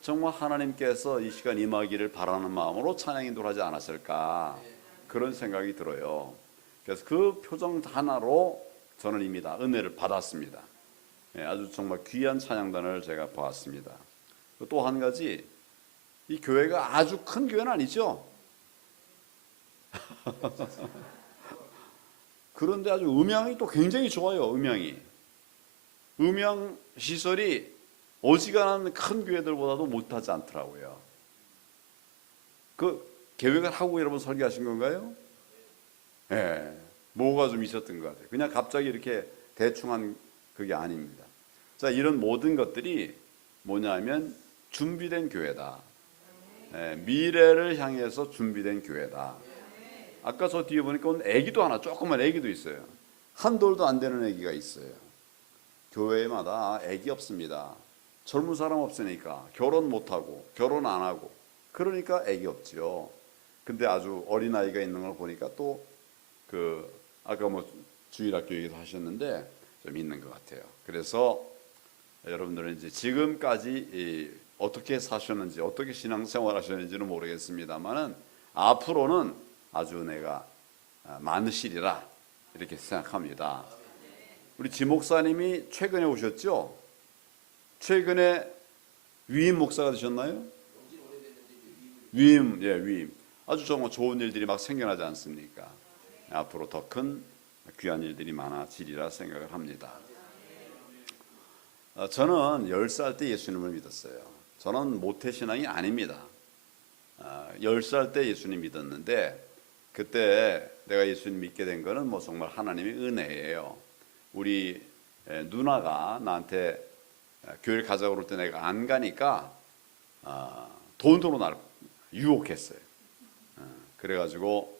정말 하나님께서 이 시간 임하기를 바라는 마음으로 찬양 인도를 하지 않았을까 그런 생각이 들어요. 그래서 그 표정 하나로 저는 이미 다 은혜를 받았습니다. 아주 정말 귀한 찬양단을 제가 보았습니다. 또 한 가지, 이 교회가 아주 큰 교회는 아니죠. 그런데 아주 음향이 또 굉장히 좋아요. 음향 시설이 어지간한 큰 교회들보다도 못하지 않더라고요. 그 계획을 하고 여러분 설계하신 건가요? 네, 뭐가 좀 있었던 것 같아요. 그냥 갑자기 이렇게 대충 한 그게 아닙니다. 자, 이런 모든 것들이 뭐냐면 준비된 교회다. 네, 미래를 향해서 준비된 교회다. 아까 저 뒤에 보니까 오늘 애기도 하나, 조그만 애기도 있어요. 한 돌도 안 되는 애기가 있어요. 교회마다 애기 없습니다. 젊은 사람 없으니까 결혼 못하고 결혼 안 하고 그러니까 애기 없지요. 근데 아주 어린아이가 있는 걸 보니까 또 아까 뭐 주일학교 얘기도 하셨는데 좀 있는 것 같아요. 그래서 여러분들은 이제 지금까지 어떻게 사셨는지 어떻게 신앙생활 하셨는지는 모르겠습니다만은 앞으로는 아주 은혜가 많으시리라 이렇게 생각합니다. 우리 지 목사님이 최근에 오셨죠? 최근에 위임 목사가 되셨나요? 위임, 예, 위임. 아주 정말 좋은 일들이 막 생겨나지 않습니까? 앞으로 더 큰 귀한 일들이 많아지리라 생각을 합니다. 저는 10살 때 예수님을 믿었어요. 저는 모태신앙이 아닙니다. 10살 때 예수님 믿었는데 그때 내가 예수님 믿게 된 거는 뭐 정말 하나님의 은혜예요. 우리 누나가 나한테 교회를 가자고 그럴 때 내가 안 가니까 돈으로 날 유혹했어요. 그래가지고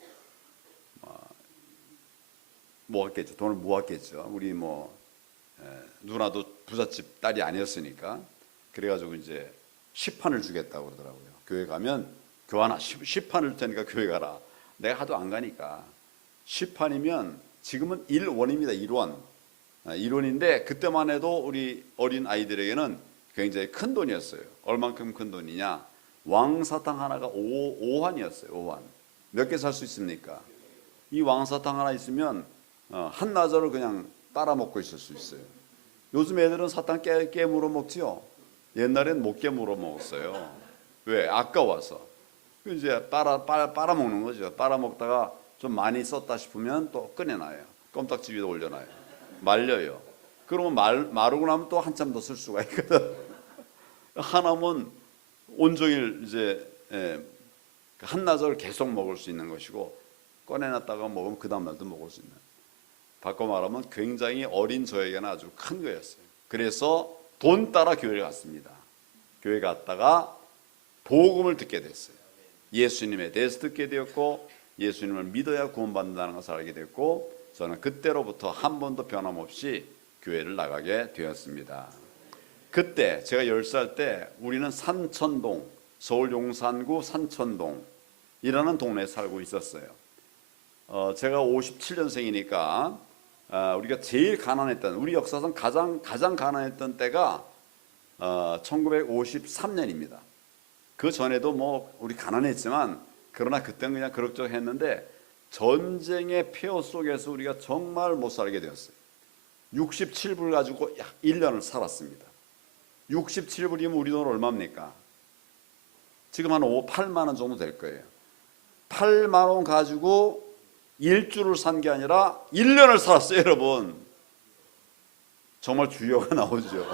모았겠죠. 돈을 모았겠죠. 우리 뭐 누나도 부잣집 딸이 아니었으니까. 그래가지고 이제 10판을 주겠다고 그러더라고요. 교회 가면 교환아 10판을 줄 테니까 교회 가라. 내가 하도 안 가니까 10판이면 지금은 1원입니다. 1원. 1원인데 그때만 해도 우리 어린 아이들에게는 굉장히 큰 돈이었어요. 얼만큼 큰 돈이냐? 왕사탕 하나가 5환이었어요. 5환. 몇 개 살 수 있습니까? 이 왕사탕 하나 있으면 한나절을 그냥 빨아먹고 있을 수 있어요. 요즘 애들은 사탕 깨물어 먹지요. 옛날엔 못 깨물어 먹었어요. 왜? 아까워서. 이제 빨아먹는 거죠. 빨아먹다가 좀 많이 썼다 싶으면 또 꺼내놔요. 껌딱지 위에 올려놔요. 말려요. 그러면 마르고 나면 또 한참 더 쓸 수가 있거든. 하나면 온종일 이제 한나절 계속 먹을 수 있는 것이고 꺼내놨다가 먹으면 그 다음날도 먹을 수 있는. 바꿔 말하면 굉장히 어린 저에게는 아주 큰 거였어요. 그래서 돈 따라 교회를 갔습니다. 교회 갔다가 복음을 듣게 됐어요. 예수님에 대해서 듣게 되었고 예수님을 믿어야 구원받는다는 것을 알게 됐고 저는 그때로부터 한 번도 변함없이 교회를 나가게 되었습니다. 그때 제가 10살 때 우리는 산천동, 서울 용산구 산천동이라는 동네에 살고 있었어요. 제가 57년생이니까 우리가 제일 가난했던 우리 역사상 가장 가난했던 때가 1953년입니다. 그 전에도 뭐 우리 가난했지만 그러나 그때는 그냥 그럭저럭했는데 전쟁의 폐허 속에서 우리가 정말 못 살게 되었어요. 67불 가지고 약 1년을 살았습니다. 67불이면 우리 돈 얼마입니까? 지금 한 8만 원 정도 될 거예요. 8만 원 가지고 일주를 산 게 아니라 1년을 살았어요, 여러분. 정말 주여가 나오죠.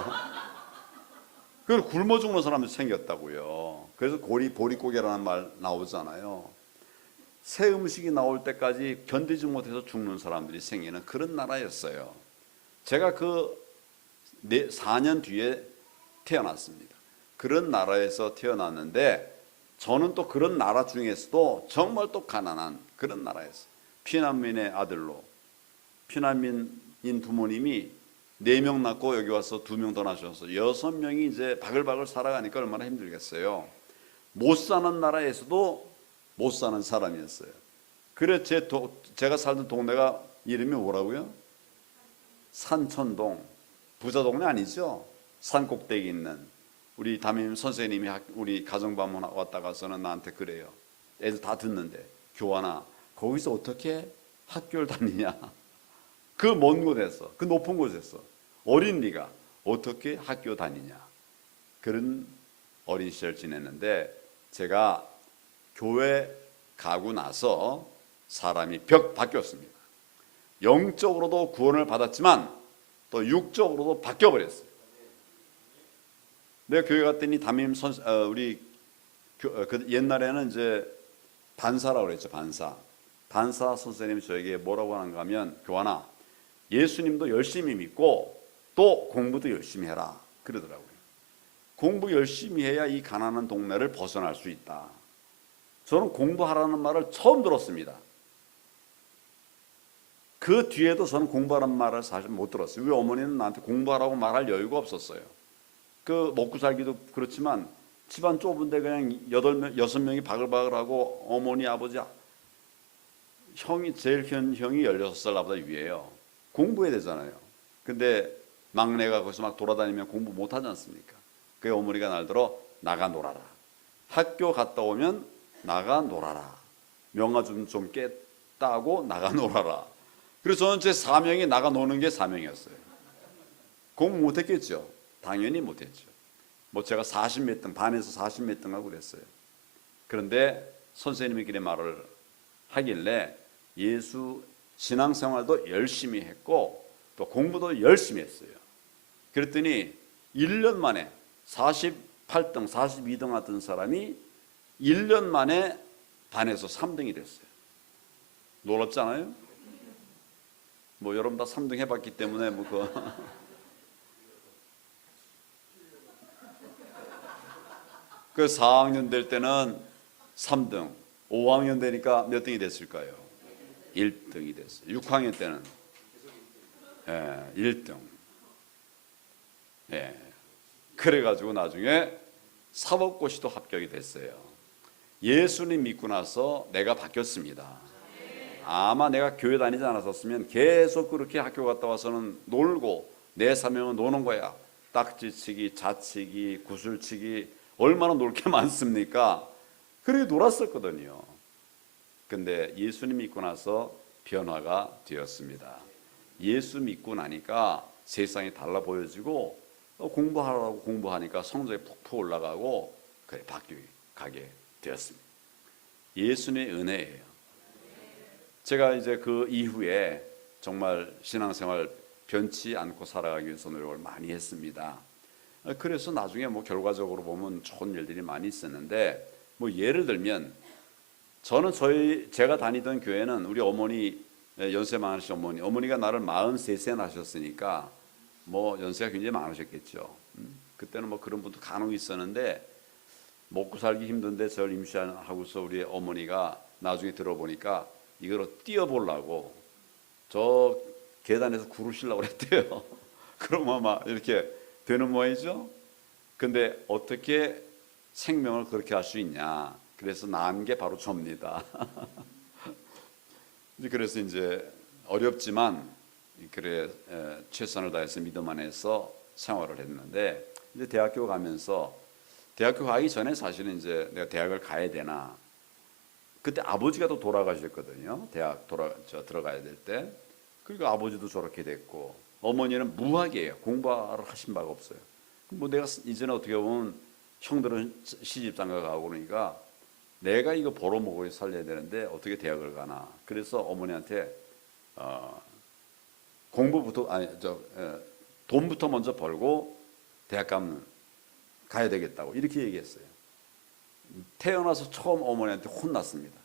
그래서 굶어 죽는 사람들이 생겼다고요. 그래서 보릿고개라는 말 나오잖아요. 새 음식이 나올 때까지 견디지 못해서 죽는 사람들이 생기는 그런 나라였어요. 제가 그 4년 뒤에 태어났습니다. 그런 나라에서 태어났는데 저는 또 그런 나라 중에서도 정말 또 가난한 그런 나라였어요. 피난민의 아들로 피난민인 부모님이 4명 낳고 여기 와서 2명 더 낳으셔서 6명이 이제 바글바글 살아가니까 얼마나 힘들겠어요. 못 사는 나라에서도 못 사는 사람이었어요. 그래서 제가 살던 동네가 이름이 뭐라고요? 산천동. 부자 동네 아니죠? 산 꼭대기 있는. 우리 담임 선생님이 우리 가정방문 왔다 가서는 나한테 그래요. 애들 다 듣는데 교환아 거기서 어떻게 학교를 다니냐. 그 먼 곳에서 그 높은 곳에서 어린 네가 어떻게 학교 다니냐. 그런 어린 시절 지냈는데 제가 교회 가고 나서 사람이 벽 바뀌었습니다. 영적으로도 구원을 받았지만 또 육적으로도 바뀌어버렸어요. 내가 교회 갔더니 담임 우리 옛날에는 이제 반사라고 그랬죠. 반사 선생님이 저에게 뭐라고 하는가 하면 교환아 예수님도 열심히 믿고 또 공부도 열심히 해라 그러더라고요. 공부 열심히 해야 이 가난한 동네를 벗어날 수 있다. 저는 공부하라는 말을 처음 들었습니다. 그 뒤에도 저는 공부하라는 말을 사실 못 들었어요. 우리 어머니는 나한테 공부하라고 말할 여유가 없었어요. 그 먹고 살기도 그렇지만 집안 좁은데 그냥 6명이 바글바글하고 어머니 아버지 형이 제일 큰 형이 16살 나보다 위에요. 공부해야 되잖아요. 근데 막내가 거기서 막 돌아다니면 공부 못하지 않습니까? 그게 어머니가 날 들어 나가 놀아라. 학교 갔다 오면 나가 놀아라. 명화 좀 깼다고 나가 놀아라. 그래서 저는 제 사명이 나가 노는 게 사명이었어요. 공부 못했겠죠. 당연히 못했죠. 뭐 제가 40몇 등, 반에서 40몇 등 하고 그랬어요. 그런데 선생님이 말을 하길래 예수 신앙생활도 열심히 했고 또 공부도 열심히 했어요. 그랬더니 1년 만에 48등, 42등 하던 사람이 1년 만에 반에서 3등이 됐어요. 놀랍지 않아요? 뭐 여러분 다 3등 해봤기 때문에 뭐 그 4학년 될 때는 3등, 5학년 되니까 몇 등이 됐을까요? 1등이 됐어요. 6학년 때는 1등. 그래가지고 나중에 사법고시도 합격이 됐어요. 예수님 믿고 나서 내가 바뀌었습니다. 아마 내가 교회 다니지 않았었으면 계속 그렇게 학교 갔다 와서는 놀고 내 사명은 노는 거야. 딱지치기, 자치기, 구슬치기 얼마나 놀 게 많습니까? 그렇게 놀았었거든요. 근데 예수님 믿고 나서 변화가 되었습니다. 예수 믿고 나니까 세상이 달라 보여지고 공부하라고 공부하니까 성적이 푹푹 올라가고 그래 바뀌게 되었습니다. 예수님의 은혜예요. 제가 이제 그 이후에 정말 신앙생활 변치 않고 살아가기 위해서 노력을 많이 했습니다. 그래서 나중에 뭐 결과적으로 보면 좋은 일들이 많이 있었는데 뭐 예를 들면 저는 제가 다니던 교회는 우리 어머니 연세 많으신 어머니가 나를 43세 낳으셨으니까 뭐 연세가 굉장히 많으셨겠죠. 그때는 뭐 그런 분도 간혹 있었는데 먹고 살기 힘든데 저를 임신하고서 우리 어머니가 나중에 들어보니까 이걸 띄워보려고 저 계단에서 구르시려고 그랬대요. 그러면 막 이렇게 되는 모양이죠. 근데 어떻게 생명을 그렇게 할 수 있냐. 그래서 낳은 게 바로 접니다. 그래서 이제 어렵지만 그래 최선을 다해서 믿음 안에서 생활을 했는데 이제 대학교 가면서 대학교 가기 전에 사실은 이제 내가 대학을 가야 되나 그때 아버지가 또 돌아가셨거든요. 대학 들어가야 될 때. 그러니까 아버지도 저렇게 됐고 어머니는 무학이에요. 공부를 하신 바가 없어요. 뭐 내가 이제는 어떻게 보면 형들은 시집 장가 가고 그러니까 내가 이거 벌어먹고 살려야 되는데 어떻게 대학을 가나. 그래서 어머니한테 돈부터 먼저 벌고 대학 가면 가야 되겠다고 이렇게 얘기했어요. 태어나서 처음 어머니한테 혼났습니다.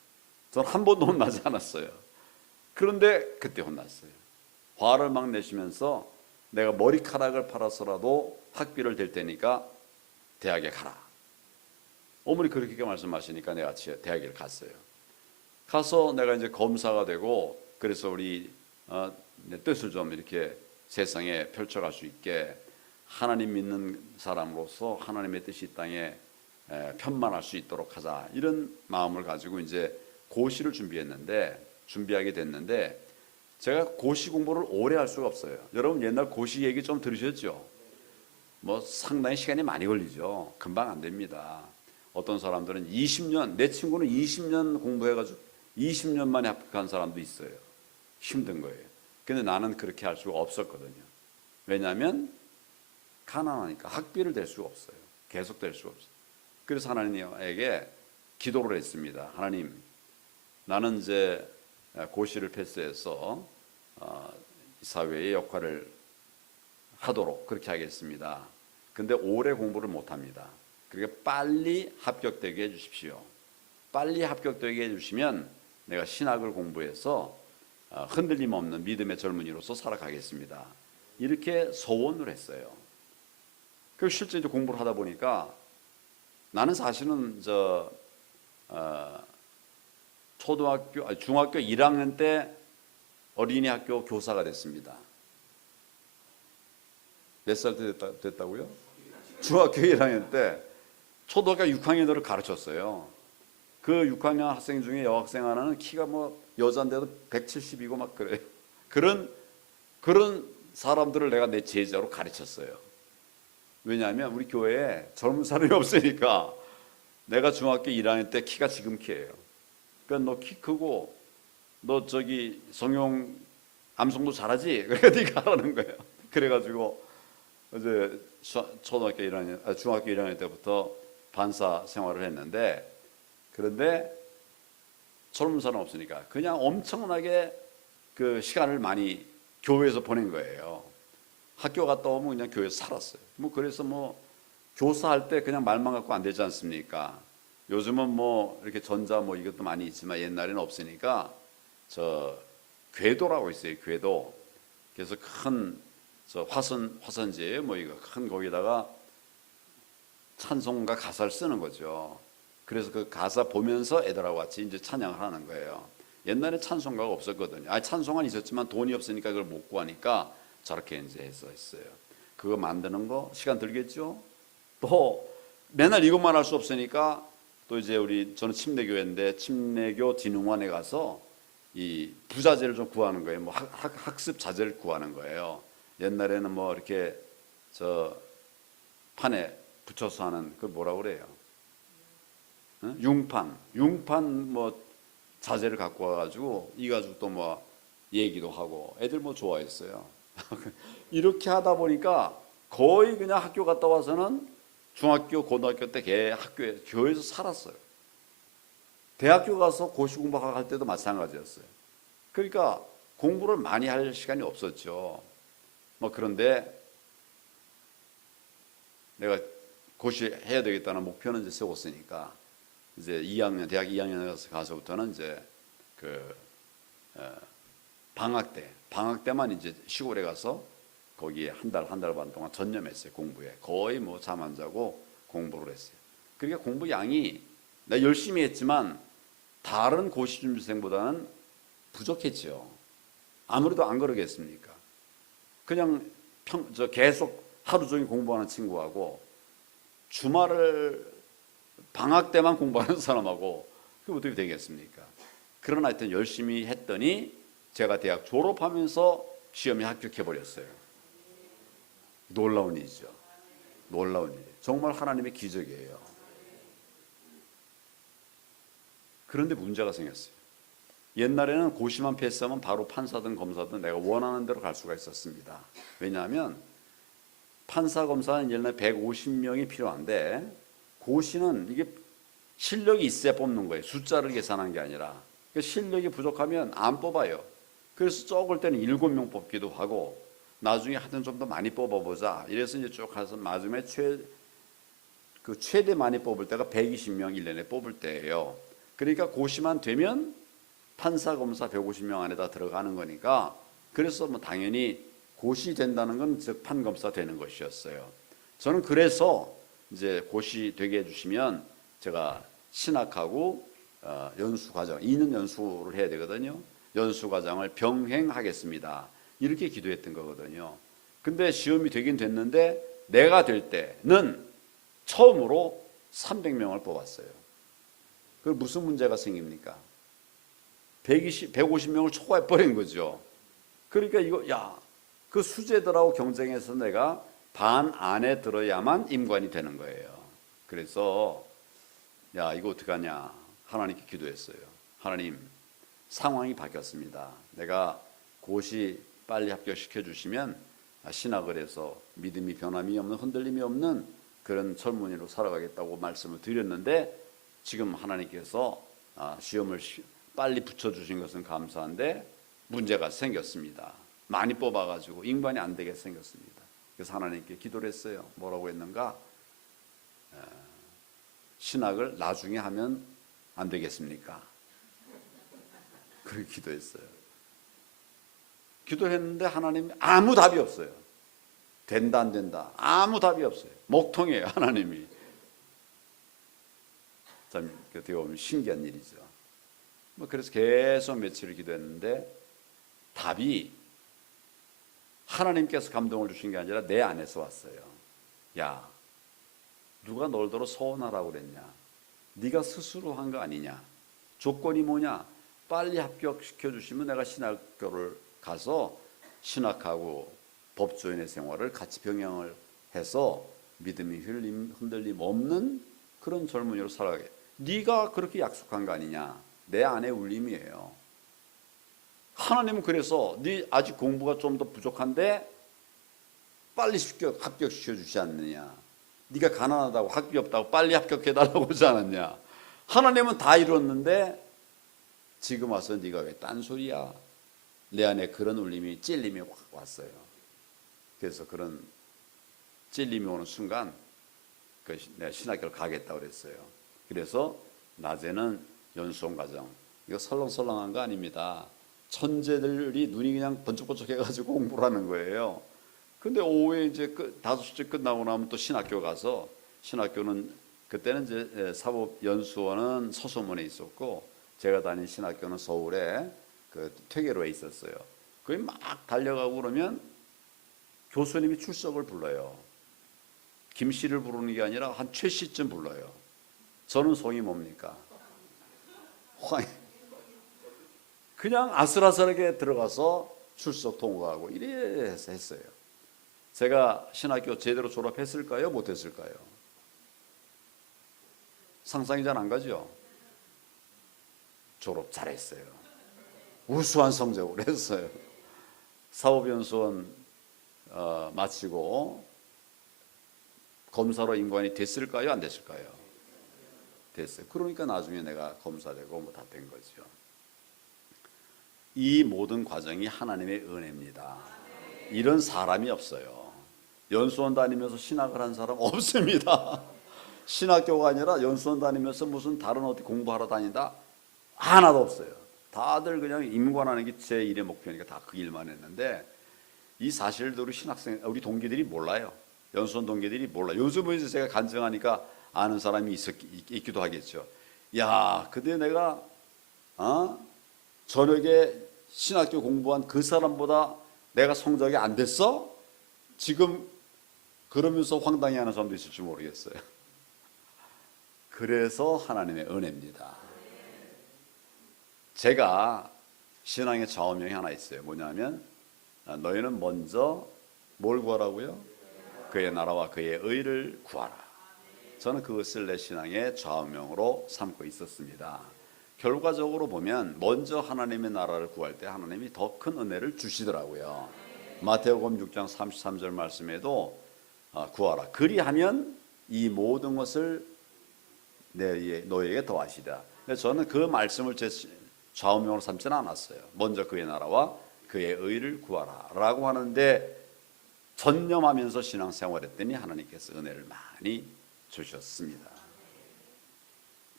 전 한 번도 혼나지 않았어요. 그런데 그때 혼났어요. 화를 막 내시면서 내가 머리카락을 팔아서라도 학비를 댈 테니까 대학에 가라. 어머니 그렇게 말씀하시니까 내가 대학에 갔어요. 가서 내가 이제 검사가 되고 그래서 우리 내 뜻을 좀 이렇게 세상에 펼쳐갈 수 있게 하나님 믿는 사람으로서 하나님의 뜻이 이 땅에 편만할 수 있도록 하자 이런 마음을 가지고 이제 고시를 준비하게 됐는데 제가 고시 공부를 오래 할 수가 없어요. 여러분 옛날 고시 얘기 좀 들으셨죠? 뭐 상당히 시간이 많이 걸리죠. 금방 안 됩니다. 어떤 사람들은 20년, 내 친구는 20년 공부해가지고 20년 만에 합격한 사람도 있어요. 힘든 거예요. 근데 나는 그렇게 할 수가 없었거든요. 왜냐하면 가난하니까 학비를 댈 수가 없어요. 계속 댈 수가 없어요. 그래서 하나님에게 기도를 했습니다. 하나님, 나는 이제 고시를 패스해서 사회의 역할을 하도록 그렇게 하겠습니다. 근데 오래 공부를 못합니다. 그러니까 빨리 합격되게 해주십시오. 빨리 합격되게 해주시면 내가 신학을 공부해서 흔들림 없는 믿음의 젊은이로서 살아가겠습니다. 이렇게 소원을 했어요. 그 실제 이제 공부를 하다 보니까 나는 사실은 중학교 1학년 때 어린이 학교 교사가 됐습니다. 몇 살 때 됐다고요? 중학교 1학년 때 초등학교 6학년들을 가르쳤어요. 그 6학년 학생 중에 여학생 하나는 키가 뭐 여자인데도 170이고 막 그래요. 그런 사람들을 내가 내 제자로 가르쳤어요. 왜냐하면 우리 교회에 젊은 사람이 없으니까. 내가 중학교 1학년 때 키가 지금 키예요. 그러니까 너 키 크고 너 저기 성형 암송도 잘하지? 그러니까 네가 하라는 거예요. 그래가지고 이제 초등학교 1학년, 중학교 1학년 때부터 반사 생활을 했는데, 그런데 젊은 사람 없으니까 그냥 엄청나게 그 시간을 많이 교회에서 보낸 거예요. 학교 갔다 오면 그냥 교회에서 살았어요. 뭐 그래서 뭐 교사할 때 그냥 말만 갖고 안 되지 않습니까? 요즘은 뭐 이렇게 전자 뭐 이것도 많이 있지만 옛날에는 없으니까 저 궤도라고 있어요. 궤도. 그래서 큰 저 화선지 뭐 이거 큰 거기다가 찬송가 가사를 쓰는 거죠. 그래서 그 가사 보면서 애들하고 같이 이제 찬양을 하는 거예요. 옛날에 찬송가가 없었거든요. 찬송은 있었지만 돈이 없으니까 그걸 못 구하니까 저렇게 이제 해서 했어요. 그거 만드는 거 시간 들겠죠. 또 맨날 이것만 할 수 없으니까 또 이제 저는 침례교회인데 침례교 진흥원에 가서 이 부자재를 좀 구하는 거예요. 뭐 학습 자재를 구하는 거예요. 옛날에는 뭐 이렇게 저 판에 붙여서 하는 그 뭐라고 그래요? 응? 융판 뭐 자재를 갖고 와가지고 이 가지고 또 뭐 얘기도 하고 애들 뭐 좋아했어요. 이렇게 하다 보니까 거의 그냥 학교 갔다 와서는 중학교, 고등학교 때 교회에서 살았어요. 대학교 가서 고시 공부할 때도 마찬가지였어요. 그러니까 공부를 많이 할 시간이 없었죠. 뭐 그런데 내가 고시해야 되겠다는 목표는 이제 세웠으니까 이제 대학 2학년에 가서부터는 이제 방학 때만 이제 시골에 가서 거기에 한 달 반 동안 전념했어요. 공부에 거의 뭐 잠 안 자고 공부를 했어요. 그러니까 공부 양이 나 열심히 했지만 다른 고시 준비생보다는 부족했죠. 아무래도 안 그러겠습니까? 그냥 계속 하루 종일 공부하는 친구하고 방학 때만 공부하는 사람하고 그게 어떻게 되겠습니까? 그러나 하여튼 열심히 했더니 제가 대학 졸업하면서 시험에 합격해버렸어요. 놀라운 일이죠. 놀라운 일. 정말 하나님의 기적이에요. 그런데 문제가 생겼어요. 옛날에는 고시만 패스하면 바로 판사든 검사든 내가 원하는 대로 갈 수가 있었습니다. 왜냐하면 판사 검사는 옛날에 150명이 필요한데 고시는 이게 실력이 있어야 뽑는 거예요. 숫자를 계산한 게 아니라. 그러니까 실력이 부족하면 안 뽑아요. 그래서 적을 때는 7명 뽑기도 하고 나중에 하여튼 좀 더 많이 뽑아보자. 이래서 이제 쭉 가서 마지막에 최대 많이 뽑을 때가 120명 1년에 뽑을 때예요. 그러니까 고시만 되면 판사 검사 150명 안에다 들어가는 거니까 그래서 뭐 당연히 고시 된다는 건 즉 판검사 되는 것이었어요. 저는 그래서 이제 고시 되게 해주시면 제가 신학하고 연수 과정 2년 연수를 해야 되거든요. 연수 과정을 병행하겠습니다. 이렇게 기도했던 거거든요. 근데 시험이 되긴 됐는데 내가 될 때는 처음으로 300명을 뽑았어요. 그 무슨 문제가 생깁니까? 150명을 초과해 버린 거죠. 그러니까 그 수재들하고 경쟁해서 내가 반 안에 들어야만 임관이 되는 거예요. 그래서 이거 어떡하냐 하나님께 기도했어요. 하나님, 상황이 바뀌었습니다. 내가 고시 빨리 합격시켜 주시면 신학을 해서 믿음이 변함이 없는 흔들림이 없는 그런 젊은이로 살아가겠다고 말씀을 드렸는데 지금 하나님께서 시험을 빨리 붙여주신 것은 감사한데 문제가 생겼습니다. 많이 뽑아가지고 인관이 안 되게 생겼습니다. 그래서 하나님께 기도를 했어요. 뭐라고 했는가? 신학을 나중에 하면 안 되겠습니까? 그렇게 기도했어요. 기도했는데 하나님이 아무 답이 없어요. 된다 안 된다 아무 답이 없어요. 먹통이에요 하나님이. 참 어떻게 보면 신기한 일이죠. 뭐 그래서 계속 며칠을 기도했는데 답이 하나님께서 감동을 주신 게 아니라 내 안에서 왔어요. 야, 누가 널더러 서운하라고 그랬냐? 네가 스스로 한 거 아니냐? 조건이 뭐냐? 빨리 합격시켜 주시면 내가 신학교를 가서 신학하고 법조인의 생활을 같이 병행을 해서 믿음이 흔들림 없는 그런 젊은이로 살아가게. 네가 그렇게 약속한 거 아니냐. 내 안의 울림이에요. 하나님은 그래서 네 아직 공부가 좀 더 부족한데 빨리 합격시켜 주지 않느냐. 네가 가난하다고 학비 없다고 빨리 합격해달라고 하지 않았냐. 하나님은 다 이뤘는데 지금 와서 네가 왜 딴소리야. 내 안에 그런 울림이 찔림이 확 왔어요. 그래서 그런 찔림이 오는 순간 내가 신학교를 가겠다고 그랬어요. 그래서 낮에는 연수원 과정, 이거 설렁설렁한 거 아닙니다. 천재들이 눈이 그냥 번쩍번쩍 해가지고 공부를 하는 거예요. 근데 오후에 이제 5시쯤 끝나고 나면 또 신학교 가서, 신학교는 그때는 이제 사법연수원은 서소문에 있었고 제가 다닌 신학교는 서울에 그 퇴계로에 있었어요. 거기 막 달려가고 그러면 교수님이 출석을 불러요. 김 씨를 부르는 게 아니라 한 최 씨쯤 불러요. 저는 성이 뭡니까? 황. 그냥 아슬아슬하게 들어가서 출석 통과하고 이래서 했어요. 제가 신학교 제대로 졸업했을까요? 못했을까요? 상상이 잘 안 가죠? 졸업 잘했어요. 우수한 성적을 했어요. 사법연수원 마치고 검사로 임관이 됐을까요? 안 됐을까요? 됐어요. 그러니까 나중에 내가 검사되고 뭐 다 된 거죠. 이 모든 과정이 하나님의 은혜입니다. 이런 사람이 없어요. 연수원 다니면서 신학을 한 사람 없습니다. 신학교가 아니라 연수원 다니면서 무슨 다른 어디 공부하러 다닌다? 하나도 없어요. 다들 그냥 임관하는 게 제 일의 목표니까 다 그 일만 했는데 이 사실도 우리 동기들이 몰라요. 연수원 동기들이 몰라요. 요즘은 이제 제가 간증하니까 아는 사람이 있기도 하겠죠. 야, 근데 내가 저녁에 신학교 공부한 그 사람보다 내가 성적이 안 됐어? 지금 그러면서 황당해하는 사람도 있을지 모르겠어요. 그래서 하나님의 은혜입니다. 제가 신앙의 좌우명이 하나 있어요. 뭐냐면 너희는 먼저 뭘 구하라고요? 그의 나라와 그의 의를 구하라. 저는 그것을 내 신앙의 좌우명으로 삼고 있었습니다. 결과적으로 보면 먼저 하나님의 나라를 구할 때 하나님이 더 큰 은혜를 주시더라고요. 마태복음 6장 33절 말씀에도 구하라. 그리하면 이 모든 것을 너희에게 더하시다. 저는 그 말씀을 제 좌우명으로 삼지는 않았어요. 먼저 그의 나라와 그의 의를 구하라 라고 하는데 전념하면서 신앙생활했더니 하나님께서 은혜를 많이 주셨습니다.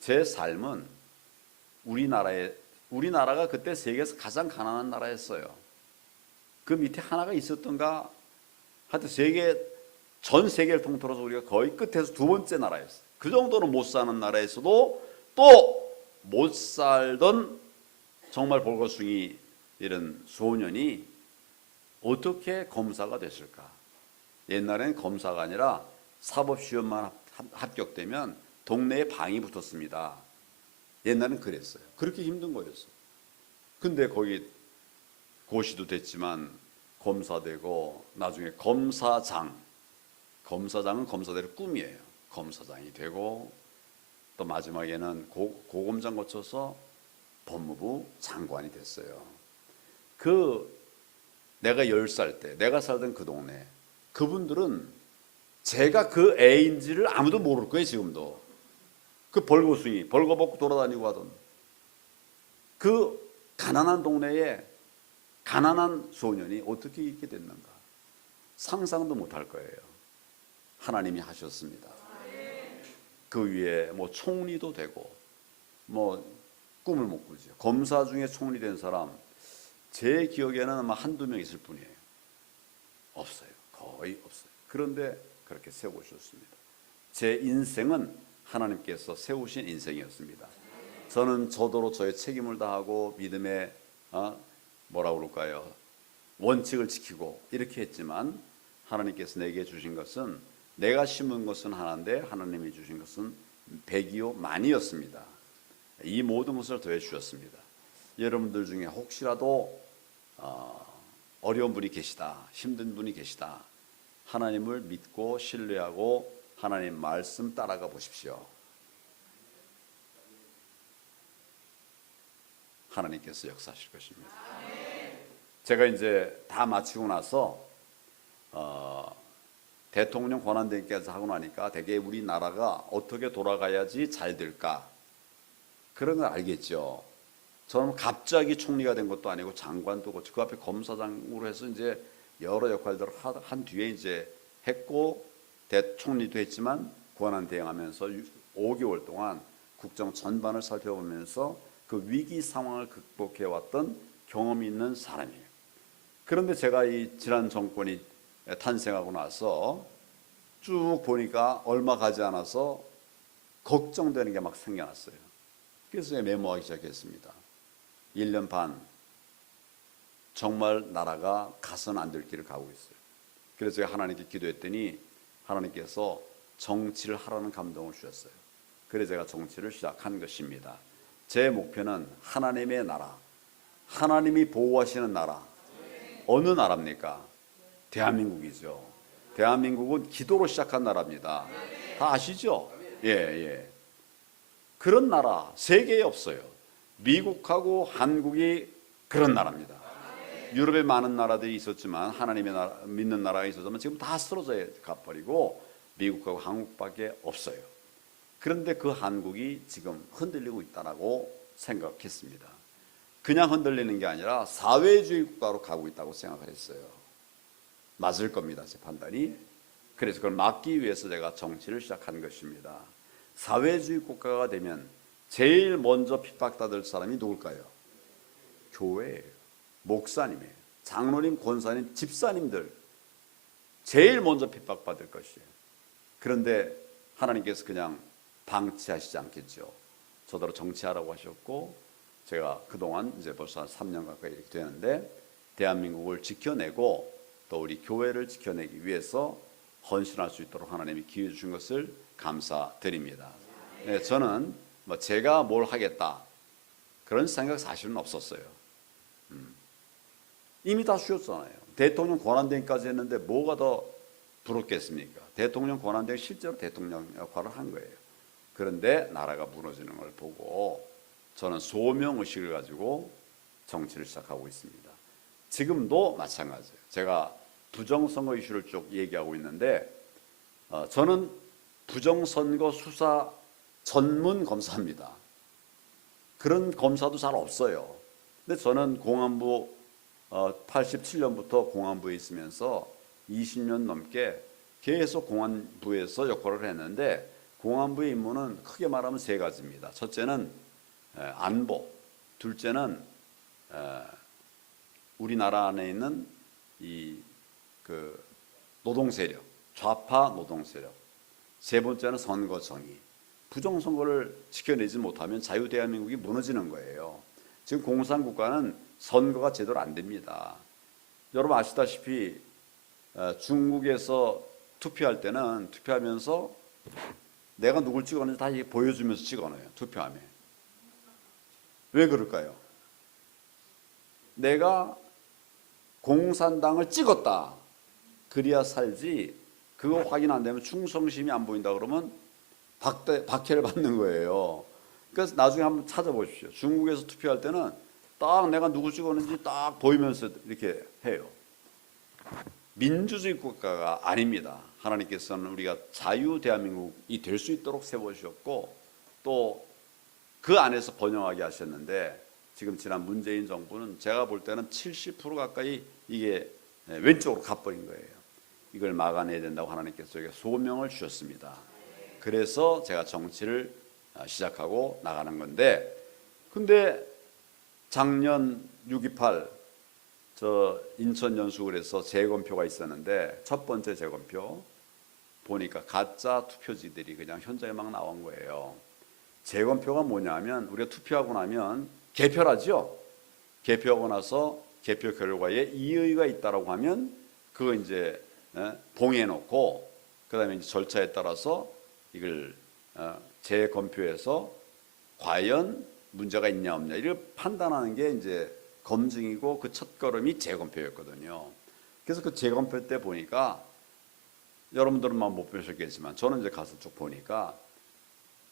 제 삶은 우리나라가 그때 세계에서 가장 가난한 나라였어요. 그 밑에 하나가 있었던가 하여튼 전 세계를 통틀어서 우리가 거의 끝에서 두 번째 나라였어요. 그 정도로 못 사는 나라에서도 또 못 살던 정말 볼거숭이 이런 소년이 어떻게 검사가 됐을까? 옛날에는 검사가 아니라 사법시험만 합격되면 동네에 방이 붙었습니다. 옛날에는 그랬어요. 그렇게 힘든 거였어요. 근데 거기 고시도 됐지만 검사되고 나중에 검사장은 검사들의 꿈이에요. 검사장이 되고 또 마지막에는 고검장 거쳐서 법무부 장관이 됐어요. 내가 10살 때 내가 살던 그 동네 그분들은 제가 그 애인지를 아무도 모를 거예요. 지금도 그 벌거숭이 벌거벗고 돌아다니고 하던 그 가난한 동네에 가난한 소년이 어떻게 있게 됐는가 상상도 못할 거예요. 하나님이 하셨습니다. 그 위에 뭐 총리도 되고 뭐 꿈을 못 꾸죠. 검사 중에 총리 된 사람 제 기억에는 아마 한두 명 있을 뿐이에요. 없어요. 거의 없어요. 그런데 그렇게 세우셨습니다. 제 인생은 하나님께서 세우신 인생이었습니다. 저는 저도로 저의 책임을 다하고 믿음의 뭐라고 그럴까요? 원칙을 지키고 이렇게 했지만 하나님께서 내게 주신 것은 내가 심은 것은 하나인데 하나님이 주신 것은 백이요 만이었습니다. 이 모든 것을 더해 주셨습니다. 여러분들 중에 혹시라도 어려운 분이 계시다, 힘든 분이 계시다, 하나님을 믿고 신뢰하고 하나님 말씀 따라가 보십시오. 하나님께서 역사하실 것입니다. 제가 이제 다 마치고 나서 대통령 권한대행까지 하고 나니까 되게 우리나라가 어떻게 돌아가야지 잘 될까 그런 걸 알겠죠. 저는 갑자기 총리가 된 것도 아니고 장관도 그렇고 그 앞에 검사장으로 해서 이제 여러 역할들을 한 뒤에 이제 했고 대총리도 했지만 권한대행하면서 5개월 동안 국정 전반을 살펴보면서 그 위기 상황을 극복해 왔던 경험이 있는 사람이에요. 그런데 제가 이 지난 정권이 탄생하고 나서 쭉 보니까 얼마 가지 않아서 걱정되는 게 막 생겨났어요. 그래서 메모하기 시작했습니다. 1년 반 정말 나라가 가서는 안 될 길을 가고 있어요. 그래서 제가 하나님께 기도했더니 하나님께서 정치를 하라는 감동을 주셨어요. 그래서 제가 정치를 시작한 것입니다. 제 목표는 하나님의 나라, 하나님이 보호하시는 나라. 어느 나라입니까? 대한민국이죠. 대한민국은 기도로 시작한 나라입니다. 다 아시죠? 예. 그런 나라 세계에 없어요. 미국하고 한국이 그런 나라입니다. 유럽에 많은 나라들이 있었지만 하나님의 나라, 믿는 나라가 있었지만 지금 다 쓰러져 가버리고 미국하고 한국밖에 없어요. 그런데 그 한국이 지금 흔들리고 있다고 생각했습니다. 그냥 흔들리는 게 아니라 사회주의 국가로 가고 있다고 생각을 했어요. 맞을 겁니다, 제 판단이. 그래서 그걸 막기 위해서 제가 정치를 시작한 것입니다. 사회주의 국가가 되면 제일 먼저 핍박받을 사람이 누굴까요? 교회예요. 목사님이에요. 장로님, 권사님, 집사님들 제일 먼저 핍박받을 것이에요. 그런데 하나님께서 그냥 방치하시지 않겠죠. 저더러 정치하라고 하셨고 제가 그동안 이제 벌써 한 3년 가까이 이렇게 되는데 대한민국을 지켜내고 또 우리 교회를 지켜내기 위해서 헌신할 수 있도록 하나님이 기회 주신 것을 감사드립니다. 네, 저는 뭐 제가 뭘 하겠다 그런 생각 사실은 없었어요. 이미 다 쉬었잖아요. 대통령 권한대행까지 했는데 뭐가 더 부럽겠습니까? 대통령 권한대행 실제로 대통령 역할을 한 거예요. 그런데 나라가 무너지는 걸 보고 저는 소명의식을 가지고 정치를 시작하고 있습니다. 지금도 마찬가지예요. 제가 부정선거 이슈를 쭉 얘기하고 있는데 저는 부정선거 수사 전문 검사입니다. 그런 검사도 잘 없어요. 근데 저는 공안부 87년부터 공안부에 있으면서 20년 넘게 계속 공안부에서 역할을 했는데 공안부의 임무는 크게 말하면 세 가지입니다. 첫째는 안보, 둘째는 우리나라 안에 있는 그 노동 세력, 좌파 노동 세력, 세 번째는 선거 정의. 부정선거를 지켜내지 못하면 자유대한민국이 무너지는 거예요. 지금 공산국가는 선거가 제대로 안 됩니다. 여러분 아시다시피 중국에서 투표할 때는 투표하면서 내가 누굴 찍었는지 다 보여주면서 찍어놔요. 투표함에. 왜 그럴까요? 내가 공산당을 찍었다. 그래야 살지. 그거 확인 안 되면 충성심이 안 보인다 그러면 박해를 받는 거예요. 그래서 나중에 한번 찾아보십시오. 중국에서 투표할 때는 딱 내가 누구 찍었는지 딱 보이면서 이렇게 해요. 민주주의 국가가 아닙니다. 하나님께서는 우리가 자유 대한민국이 될 수 있도록 세워주셨고 또 그 안에서 번영하게 하셨는데 지금 지난 문재인 정부는 제가 볼 때는 70% 가까이 이게 왼쪽으로 가버린 거예요. 이걸 막아내야 된다고 하나님께서 저에게 소명을 주셨습니다. 그래서 제가 정치를 시작하고 나가는 건데 근데 작년 6.28 저 인천 연수구에서 재검표가 있었는데 첫 번째 재검표 보니까 가짜 투표지들이 그냥 현장에 막 나온 거예요. 재검표가 뭐냐면 우리가 투표하고 나면 개표를 하죠. 개표하고 나서 개표 결과에 이의가 있다라고 하면 그거 이제 봉해놓고 그다음에 이제 절차에 따라서 이걸 재검표해서 과연 문제가 있냐 없냐 이걸 판단하는 게 이제 검증이고 그 첫걸음이 재검표였거든요. 그래서 그 재검표 때 보니까 여러분들은 못 보셨겠지만 저는 이제 가서 쭉 보니까